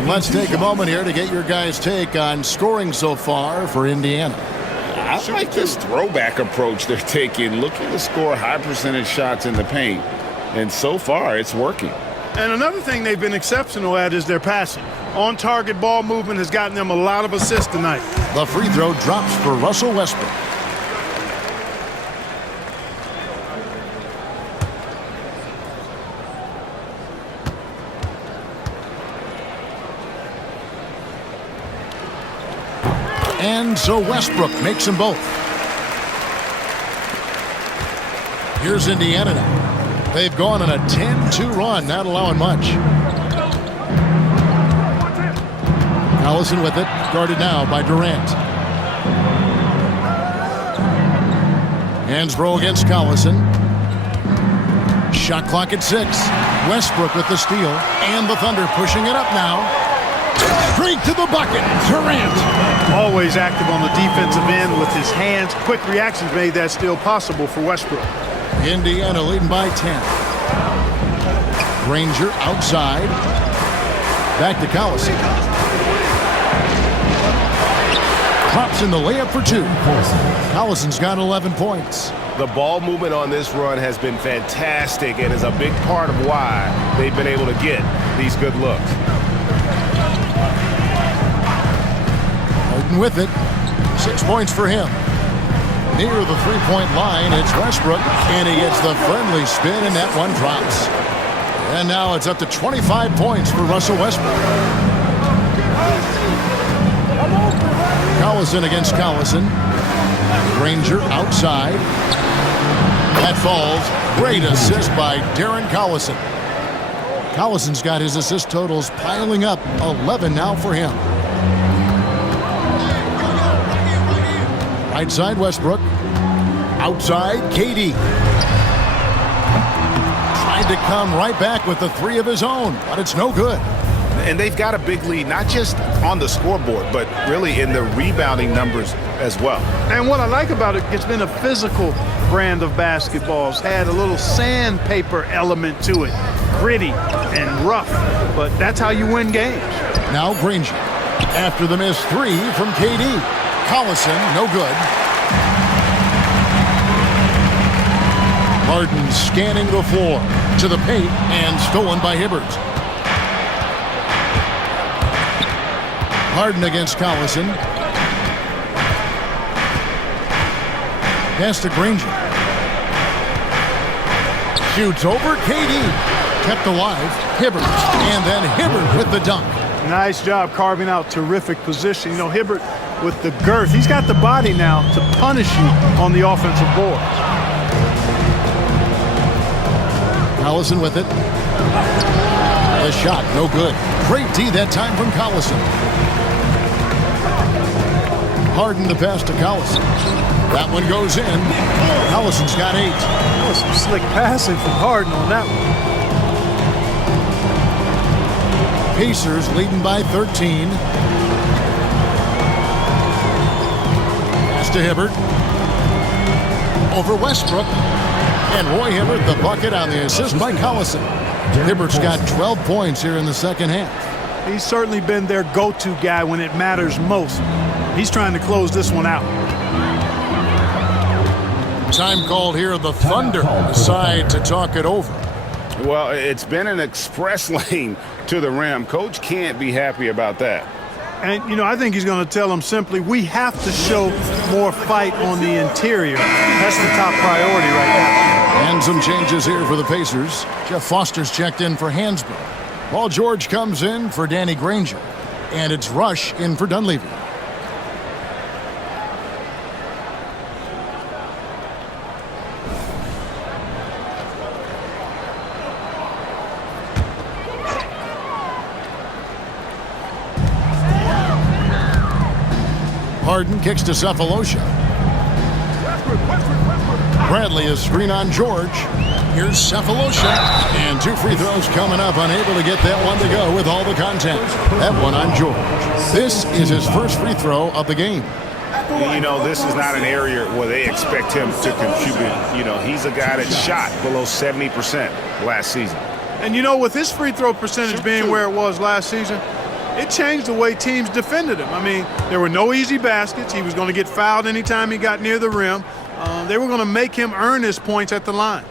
Let's take a moment here to get your guys' take on scoring so far for Indiana. I like this throwback approach they're taking, looking to score high percentage shots in the paint. And so far, it's working. And another thing they've been exceptional at is their passing. On-target ball movement has gotten them a lot of assists tonight. The free throw drops for Russell Westbrook. And so Westbrook makes them both. Here's Indiana now. They've gone on a 10-2 run, not allowing much. Collison with it, guarded now by Durant. Hansbrough against Collison. Shot clock at 6. Westbrook with the steal, and the Thunder pushing it up now. Straight to the bucket, Durant. Always active on the defensive end with his hands. Quick reactions made that still possible for Westbrook. Indiana leading by 10. Granger outside. Back to Collison. Drops in the layup for 2. Collison's got 11 points. The ball movement on this run has been fantastic and is a big part of why they've been able to get these good looks. Harden with it. 6 points for him. Near the three-point line, it's Westbrook, and he gets the friendly spin, and that one drops. And now it's up to 25 points for Russell Westbrook. Collison against Collison. Granger outside. That falls. Great assist by Darren Collison. Collison's got his assist totals piling up. 11 now for him. Right side Westbrook. Outside KD. Tried to come right back with the 3 of his own, but it's no good. And they've got a big lead, not just on the scoreboard, but really in the rebounding numbers as well. And what I like about it, it's been a physical brand of basketball. It's had a little sandpaper element to it. Gritty and rough, but that's how you win games. Now Granger. After the missed 3 from KD. Collison, no good. Harden scanning the floor to the paint and stolen by Hibbert. Harden against Collison. Pass to Granger. Shoots over KD. Kept alive. Hibbert. And then Hibbert with the dunk. Nice job carving out terrific position. You know, Hibbert with the girth. He's got the body now to punish you on the offensive board. Collison with it. The shot, no good. Great D that time from Collison. Harden the pass to Collison. That one goes in. Collison's got 8. That was some slick passing from Harden on that one. Pacers leading by 13. Pass to Hibbert. Over Westbrook. And Roy Hibbert the bucket on the assist by Collison. Hibbert's got 12 points here in the second half. He's certainly been their go-to guy when it matters most. He's trying to close this one out. Time called here. The Thunder decide to talk it over. Well, it's been an express lane to the rim. Coach can't be happy about that. And, you know, I think he's going to tell them simply, we have to show more fight on the interior. That's the top priority right now. And some changes here for the Pacers. Jeff Foster's checked in for Hansbrough. Paul George comes in for Danny Granger. And it's Rush in for Dunleavy. Harden kicks to Cephalosha. Bradley is screen on George. Here's Cephalosha. And 2 free throws coming up. Unable to get that one to go with all the contact. That one on George. This is his first free throw of the game. You know, this is not an area where they expect him to contribute. You know, he's a guy that shot below 70% last season. And, you know, with his free throw percentage being where it was last season, it changed the way teams defended him. I mean, there were no easy baskets. He was going to get fouled anytime he got near the rim. They were going to make him earn his points at the line.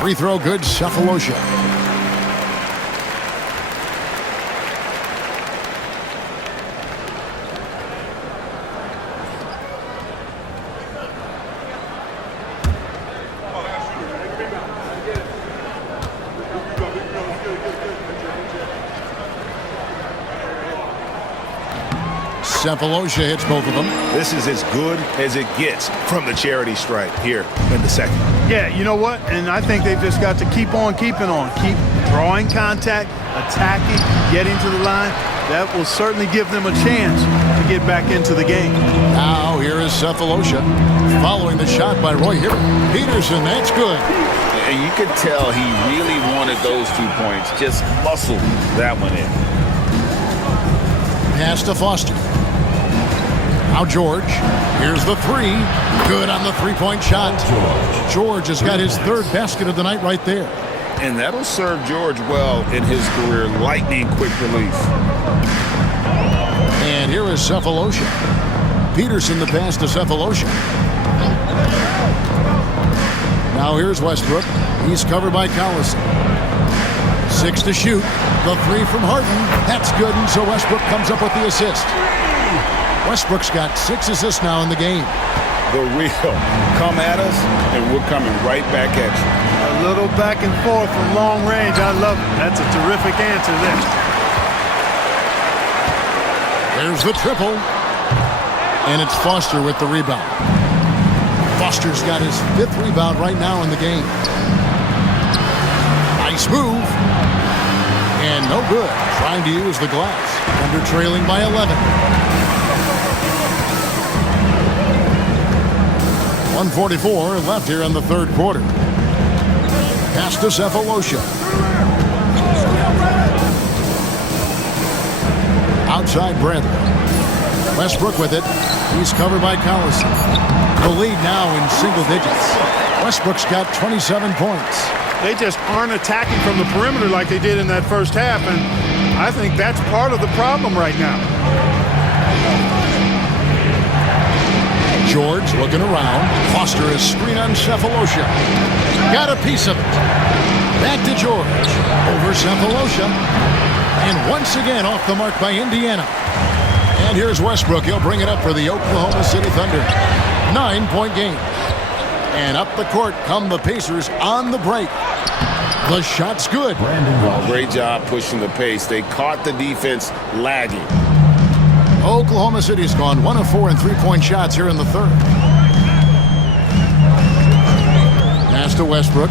Free throw good, Cephalosha. Cephalosha hits both of them. This is as good as it gets from the charity stripe here in the second. Yeah, you know what? And I think they've just got to keep on keeping on. Keep drawing contact, attacking, getting to the line. That will certainly give them a chance to get back into the game. Now here is Cephalosha following the shot by Roy Hibbert. Peterson, that's good. And you could tell he really wanted those 2 points. Just muscled that one in. Pass to Foster. Now George. Here's the 3. Good on the 3-point shot. George has got his 3rd basket of the night right there. And that'll serve George well in his career. Lightning quick release. And here is Cephalosha. Peterson the pass to Cephalosha. Now here's Westbrook. He's covered by Collison. 6 to shoot. The 3 from Harden. That's good, and so Westbrook comes up with the assist. Westbrook's got 6 assists now in the game. The real. Come at us, and we're coming right back at you. A little back and forth from long range. I love it. That's a terrific answer there. There's the triple. And it's Foster with the rebound. Foster's got his 5th rebound right now in the game. Nice move. And no good. Trying to use the glass. Under trailing by 11. 1:44 left here in the 3rd quarter. Pass to Cephalosha. Outside Bradley. Westbrook with it. He's covered by Collison. The lead now in single digits. Westbrook's got 27 points. They just aren't attacking from the perimeter like they did in that first half, and I think that's part of the problem right now. George looking around. Foster is screen on Cephalosha. Got a piece of it. Back to George. Over Cephalosha. And once again off the mark by Indiana. And here's Westbrook. He'll bring it up for the Oklahoma City Thunder. 9-point game. And up the court come the Pacers on the break. The shot's good. Well, great job pushing the pace. They caught the defense lagging. Oklahoma City's gone 1 of 4 in 3-point shots here in the 3rd. Pass to Westbrook.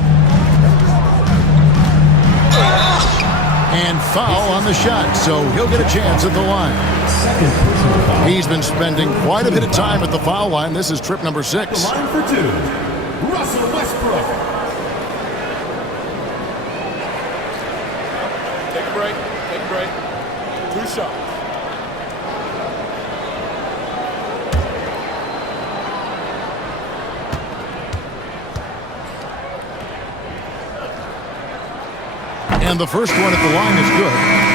And foul on the shot, so he'll get a chance at the line. He's been spending quite a bit of time at the foul line. This is trip number 6. The line for 2, Russell Westbrook. Take a break. Take a break. 2 shots. And the first one at the line is good.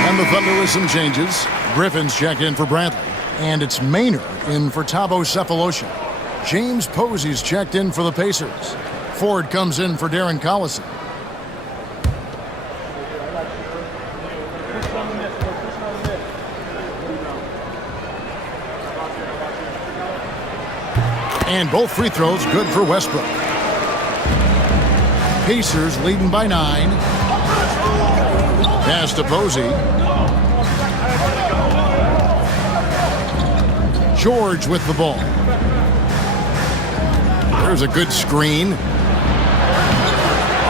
And the Thunder with some changes. Griffin's checked in for Bradley. And it's Maynard in for Thabo Cephalosha. James Posey's checked in for the Pacers. Ford comes in for Darren Collison. And both free throws good for Westbrook. Pacers leading by 9. Pass to Posey. George with the ball. There's a good screen.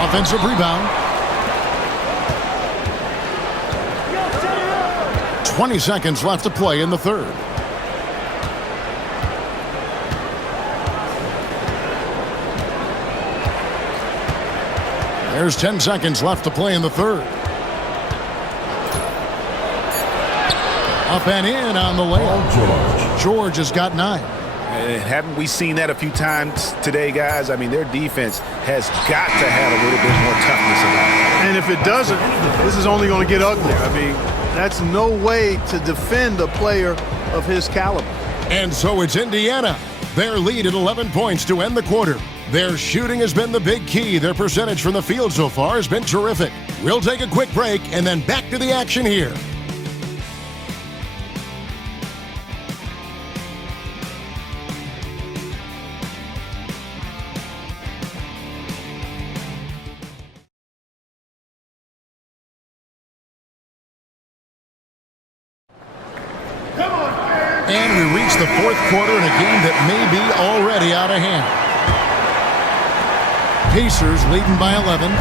Offensive rebound. 20 seconds left to play in the 3rd. There's 10 seconds left to play in the third. Up and in on the layup. George has got 9. And haven't we seen that a few times today, guys? I mean, their defense has got to have a little bit more toughness about it. And if it doesn't, this is only going to get uglier. I mean, that's no way to defend a player of his caliber. And so it's Indiana. Their lead at 11 points to end the quarter. Their shooting has been the big key. Their percentage from the field so far has been terrific. We'll take a quick break and then back to the action here. And we reach the fourth quarter in a game that may be already out of hand. Pacers leading by 11.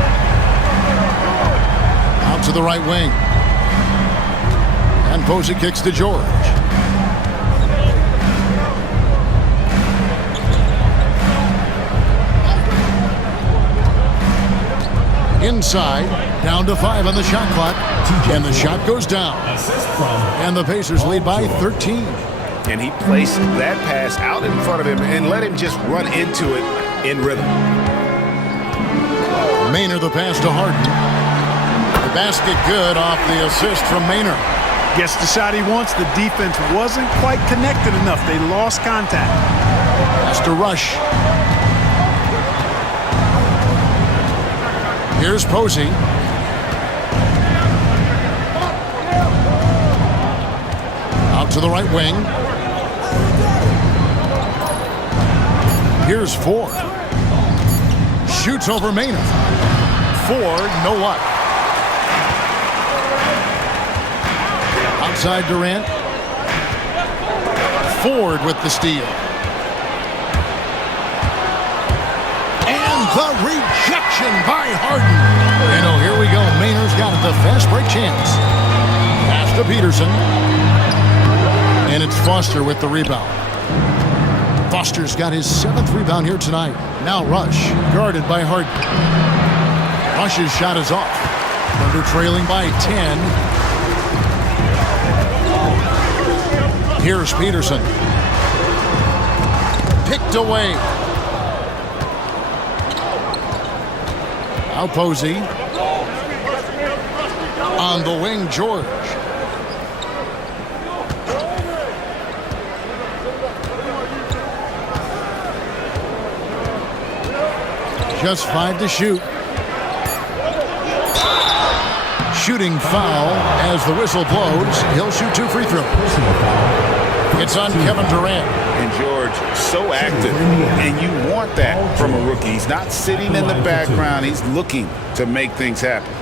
Out to the right wing. And Posey kicks to George. Inside, down to 5 on the shot clock. And the shot goes down. And the Pacers lead by 13. And he placed that pass out in front of him and let him just run into it in rhythm. Maynard the pass to Harden. The basket good off the assist from Maynard. Gets the shot he wants. The defense wasn't quite connected enough. They lost contact. Has to rush. Here's Posey. Out to the right wing. Here's Ford. Shoots over Maynard. Ford, no luck. Outside Durant. Ford with the steal. And the rejection by Harden. And oh, here we go. Maynard's got the fast break chance. Pass to Peterson. And it's Foster with the rebound. Foster's got his 7th rebound here tonight. Now Rush, guarded by Harden. Rush's shot is off. Thunder trailing by 10. Here's Peterson. Picked away. Now Posey. On the wing, George. Just 5 to shoot. Shooting foul as the whistle blows. He'll shoot 2 free throws. It's on Kevin Durant. And George, so active. And you want that from a rookie. He's not sitting in the background. He's looking to make things happen.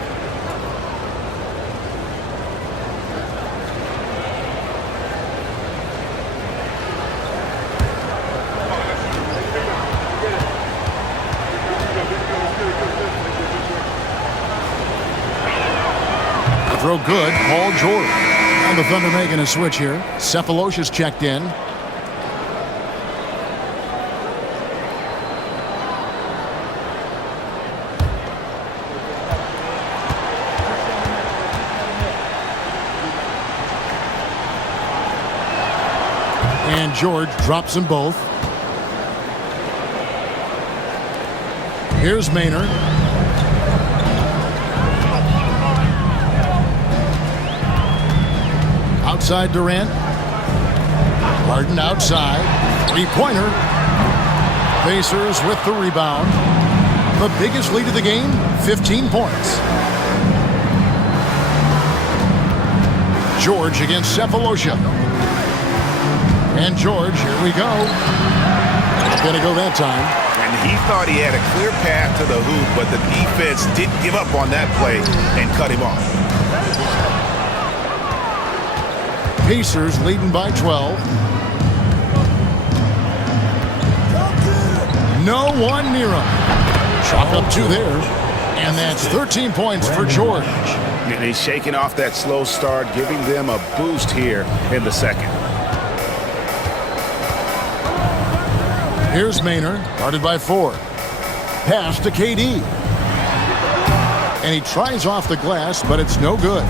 Throw good, Paul George. And the Thunder making a switch here. Cephalosha's checked in. And George drops them both. Here's Maynard. Outside Durant. Harden outside. Three-pointer. Pacers with the rebound. The biggest lead of the game, 15 points. George against Cephalosha. And George, here we go. Not going to go that time. And he thought he had a clear path to the hoop, but the defense didn't give up on that play and cut him off. Pacers leading by 12. No one near him. Chalk up 2 there. And that's 13 points for George. And he's shaking off that slow start, giving them a boost here in the second. Here's Maynard, guarded by 4. Pass to KD. And he tries off the glass, but it's no good.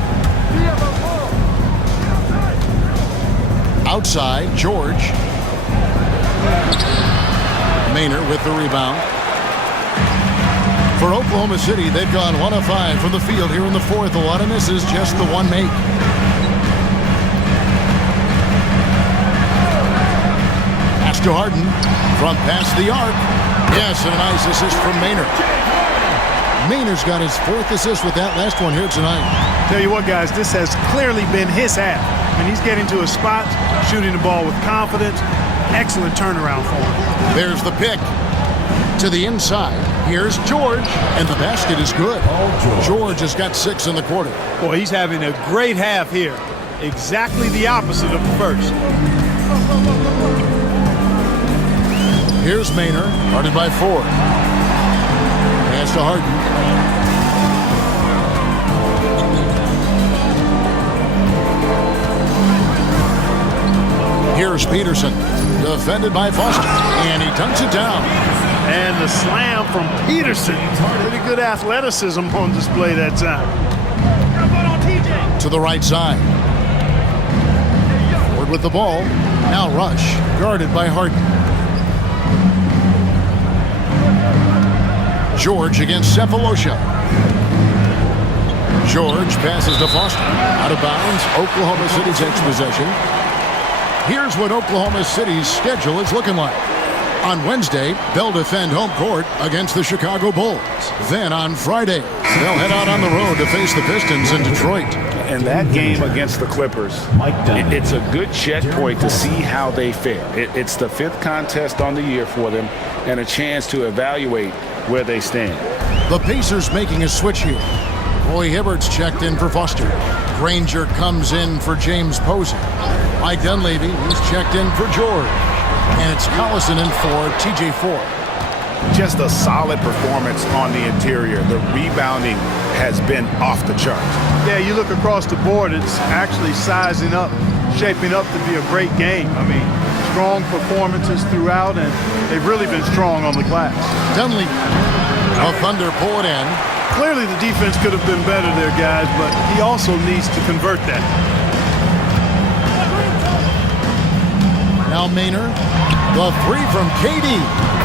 Outside, George. Maynard with the rebound. For Oklahoma City, they've gone 1 of 5 from the field here in the fourth. A lot of misses, just the one make. Pass to Harden from past the arc. Yes, and a nice assist from Maynard. Maynard's got his 4th assist with that last one here tonight. Tell you what, guys, this has clearly been his half. And he's getting to a spot, shooting the ball with confidence. Excellent turnaround for him. There's the pick. To the inside. Here's George, and the basket is good. George has got 6 in the quarter. Boy, he's having a great half here. Exactly the opposite of the first. Here's Maynard, guarded by 4. Pass to Harden. Here's Peterson, defended by Foster, and he dunks it down. And the slam from Peterson. Pretty good athleticism on display that time. To the right side. Forward with the ball. Now Rush, guarded by Harden. George against Cephalosha. George passes to Foster. Out of bounds, Oklahoma City's next possession. Here's what Oklahoma City's schedule is looking like. On Wednesday, they'll defend home court against the Chicago Bulls. Then on Friday, they'll head out on the road to face the Pistons in Detroit. And that game against the Clippers, it's a good checkpoint to see how they fare. It's the 5th contest on the year for them and a chance to evaluate where they stand. The Pacers making a switch here. Roy Hibbert's checked in for Foster. Granger comes in for James Posey. Mike Dunleavy, he's checked in for George. And it's Collison in for TJ Ford. Just a solid performance on the interior. The rebounding has been off the charts. Yeah, you look across the board, it's actually sizing up, shaping up to be a great game. I mean, strong performances throughout, and they've really been strong on the glass. Dunleavy, a Thunder pull it in. Clearly the defense could have been better there, guys, but he also needs to convert that. Now Maynard, the 3 from KD.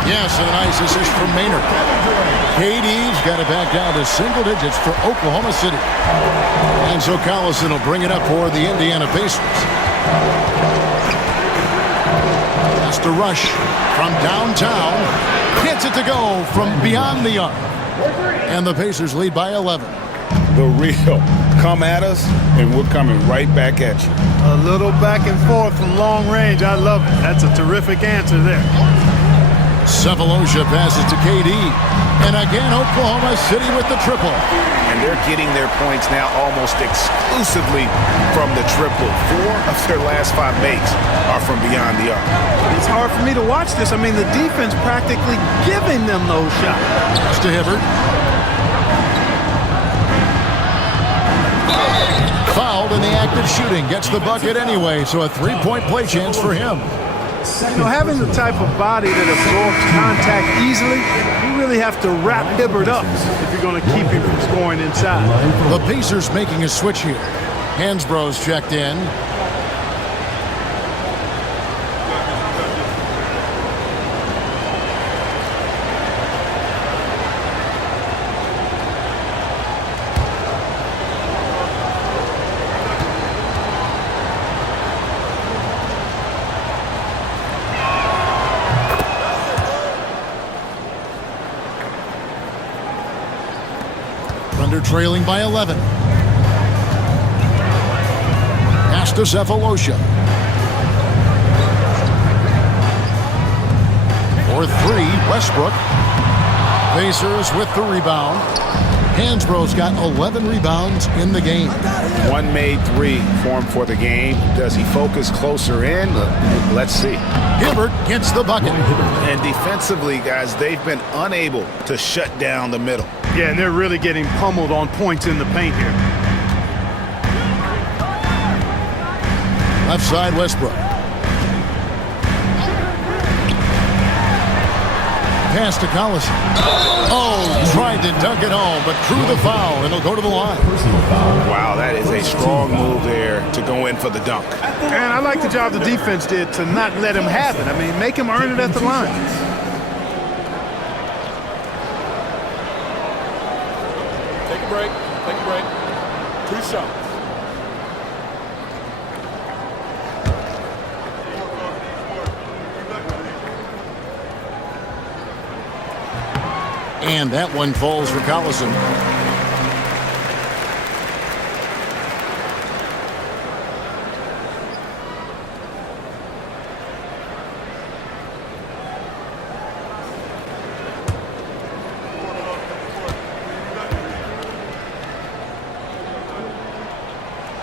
Yes, and a nice assist from Maynard. KD's got it back down to single digits for Oklahoma City. And so Collison will bring it up for the Indiana Pacers. That's to Rush from downtown. Gets it to go from beyond the arc. And the Pacers lead by 11. The real come at us, and we're coming right back at you. A little back and forth from long range. I love it. That's a terrific answer there. Cephalosha passes to KD. And again, Oklahoma City with the triple. And they're getting their points now almost exclusively from the triple. 4 of their last 5 makes are from beyond the arc. It's hard for me to watch this. I mean, the defense practically giving them those shots. Pass to Hibbert. Fouled in the act of shooting. Gets the bucket anyway, so a 3-point play chance for him. You know, having the type of body that absorbs contact easily, you really have to wrap Hibbert up if you're going to keep him from scoring inside. The Pacers making a switch here. Hansbrough's checked in. Trailing by 11. Pass to Cephalosha. For 3, Westbrook. Pacers with the rebound. Hansbrough's got 11 rebounds in the game. 1 made 3 formed for the game. Does he focus closer in? Let's see. Hibbert gets the bucket. And defensively, guys, they've been unable to shut down the middle. Yeah, and they're really getting pummeled on points in the paint here. Left side, Westbrook. Pass to Collison. Oh, tried to dunk it home, but drew the foul, and he'll go to the line. Wow, that is a strong move there to go in for the dunk. And I like the job the defense did to not let him have it. I mean, make him earn it at the line. Take a break. Take a break. 2 shots. And that one falls for Collison.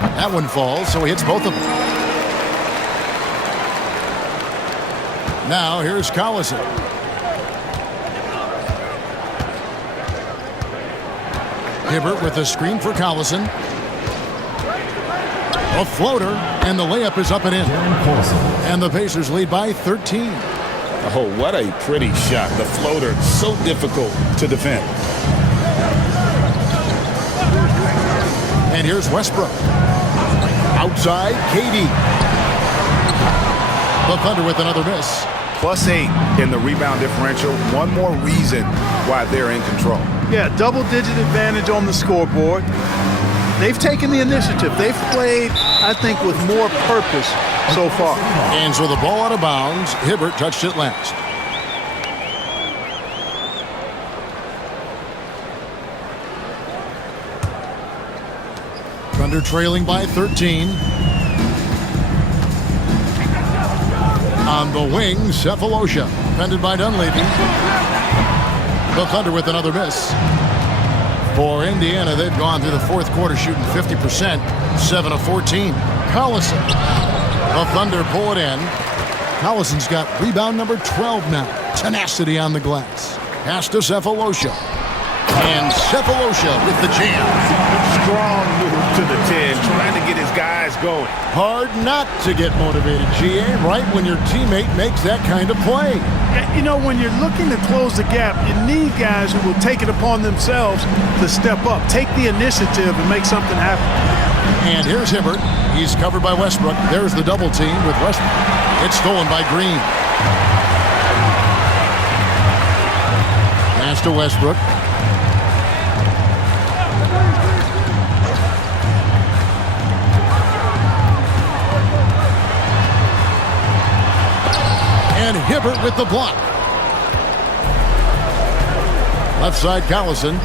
That one falls, so he hits both of them. Now here's Collison. Hibbert with a screen for Collison. A floater, and the layup is up and in. And the Pacers lead by 13. Oh, what a pretty shot. The floater, so difficult to defend. And here's Westbrook. Outside, KD. The Thunder with another miss. +8 in the rebound differential. One more reason why they're in control. Yeah, double-digit advantage on the scoreboard. They've taken the initiative. They've played, I think, with more purpose so far. And so the ball out of bounds. Hibbert touched it last. Thunder trailing by 13. On the wing, Cephalosha. Defended by Dunleavy. The Thunder with another miss. For Indiana, they've gone through the fourth quarter shooting 50%, 7 of 14. Collison. The Thunder pull it in. Collison's got rebound number 12 now. Tenacity on the glass. Pass to Cephalosha. And Cephalosha with the jam. Strong move to the 10, trying to get his guys going. Hard not to get motivated, GA, right when your teammate makes that kind of play. You know, when you're looking to close the gap, you need guys who will take it upon themselves to step up, take the initiative, and make something happen. And here's Hibbert. He's covered by Westbrook. There's the double team with Westbrook. It's stolen by Green. Pass to Westbrook. And Hibbert with the block. Left side, Collison.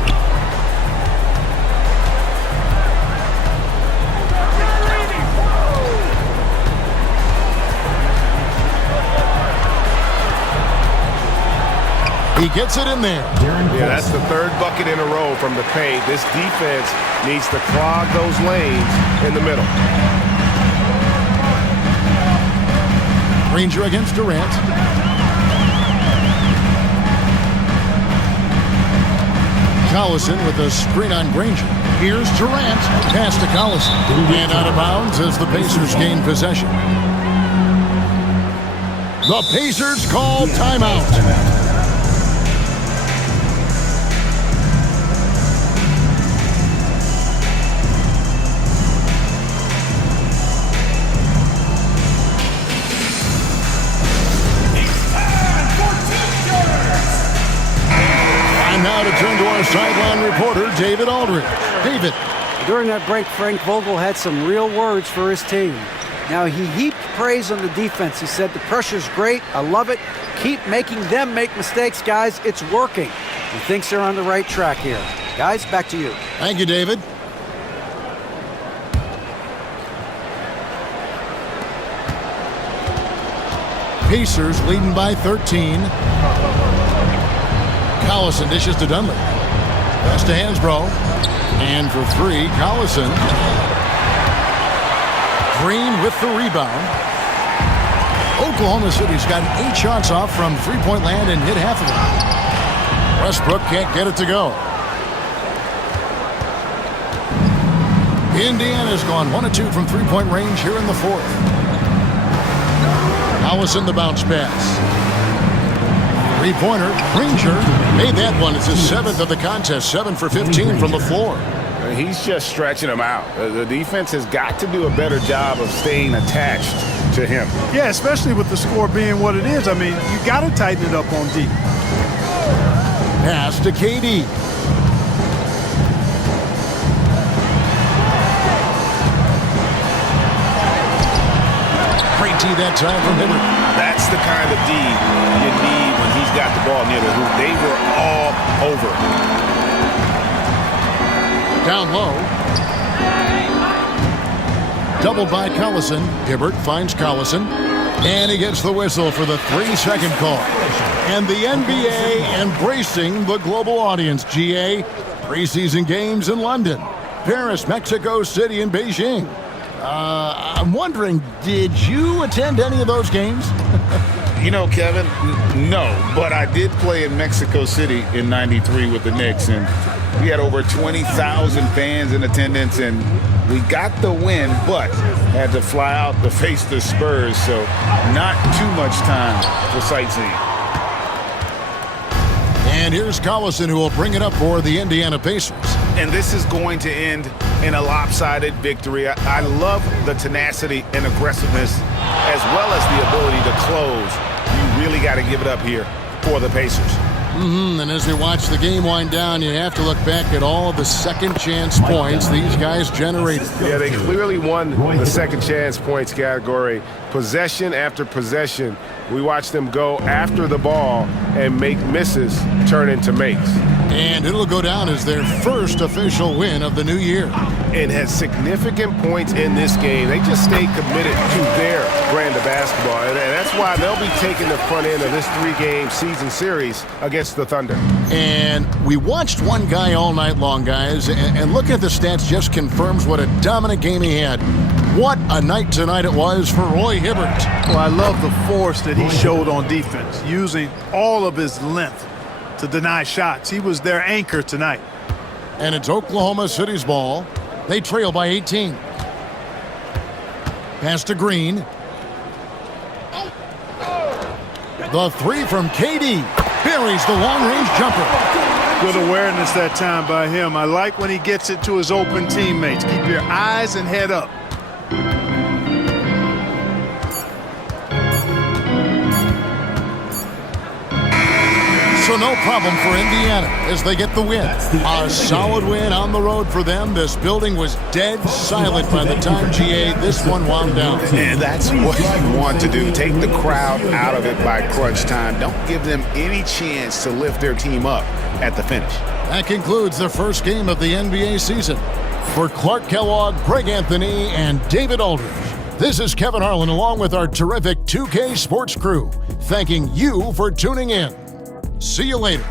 He gets it in there. Yeah, that's the third bucket in a row from the paint. This defense needs to clog those lanes in the middle. Granger against Durant. Collison with a screen on Granger. Here's Durant. Pass to Collison. And out of bounds as the Pacers gain possession. The Pacers call timeout. Now to turn to our sideline reporter, David Aldridge. David. During that break, Frank Vogel had some real words for his team. Now, he heaped praise on the defense. He said, the pressure's great. I love it. Keep making them make mistakes, guys. It's working. He thinks they're on the right track here. Guys, back to you. Thank you, David. Pacers leading by 13. Collison dishes to Dunley. Pass to Hansbrough. And for three, Collison. Green with the rebound. Oklahoma City's gotten 8 shots off from three-point land and hit half of them. Westbrook can't get it to go. Indiana's gone 1 of 2 from three-point range here in the fourth. Collison the bounce pass. Three-pointer, Granger made that one. It's his 7th of the contest, 7 for 15 from the floor. He's just stretching him out. The defense has got to do a better job of staying attached to him. Yeah, especially with the score being what it is. I mean, you got to tighten it up on D. Pass to KD. Great D that time from Hibbert. That's the kind of D you need when he's got the ball near the hoop. They were all over. Down low. Doubled by Collison. Hibbert finds Collison. And he gets the whistle for the 3-second call. And the NBA embracing the global audience, GA. Preseason games in London, Paris, Mexico City, and Beijing. I'm wondering, did you attend any of those games? You know, Kevin, no, but I did play in Mexico City in '93 with the Knicks, and we had over 20,000 fans in attendance, and we got the win, but had to fly out to face the Spurs, so not too much time for sightseeing. And here's Collison, who will bring it up for the Indiana Pacers. And this is going to end in a lopsided victory. I love the tenacity and aggressiveness, as well as the ability to close. You really got to give it up here for the Pacers. And as we watch the game wind down, you have to look back at all of the second chance points these guys generated. Yeah, they clearly won the second chance points category. Possession after possession, we watched them go after the ball and make misses turn into makes. And it'll go down as their first official win of the new year. And has significant points in this game. They just stayed committed to their brand of basketball. And that's why they'll be taking the front end of this 3-game season series against the Thunder. And we watched one guy all night long, guys, and looking at the stats just confirms what a dominant game he had. What a night tonight it was for Roy Hibbert. Well, I love the force that he showed on defense, using all of his length to deny shots. He was their anchor tonight. And it's Oklahoma City's ball. They trail by 18. Pass to Green. The 3 from KD. Buries the long-range jumper. Good awareness that time by him. I like when he gets it to his open teammates. Keep your eyes and head up. So no problem for Indiana as they get the win. A solid win on the road for them. This building was dead silent by the time, GA, this one wound down. And that's what you want to do. Take the crowd out of it by crunch time. Don't give them any chance to lift their team up at the finish. That concludes the first game of the NBA season. For Clark Kellogg, Greg Anthony, and David Aldridge, this is Kevin Harlan along with our terrific 2K Sports crew, thanking you for tuning in. See you later.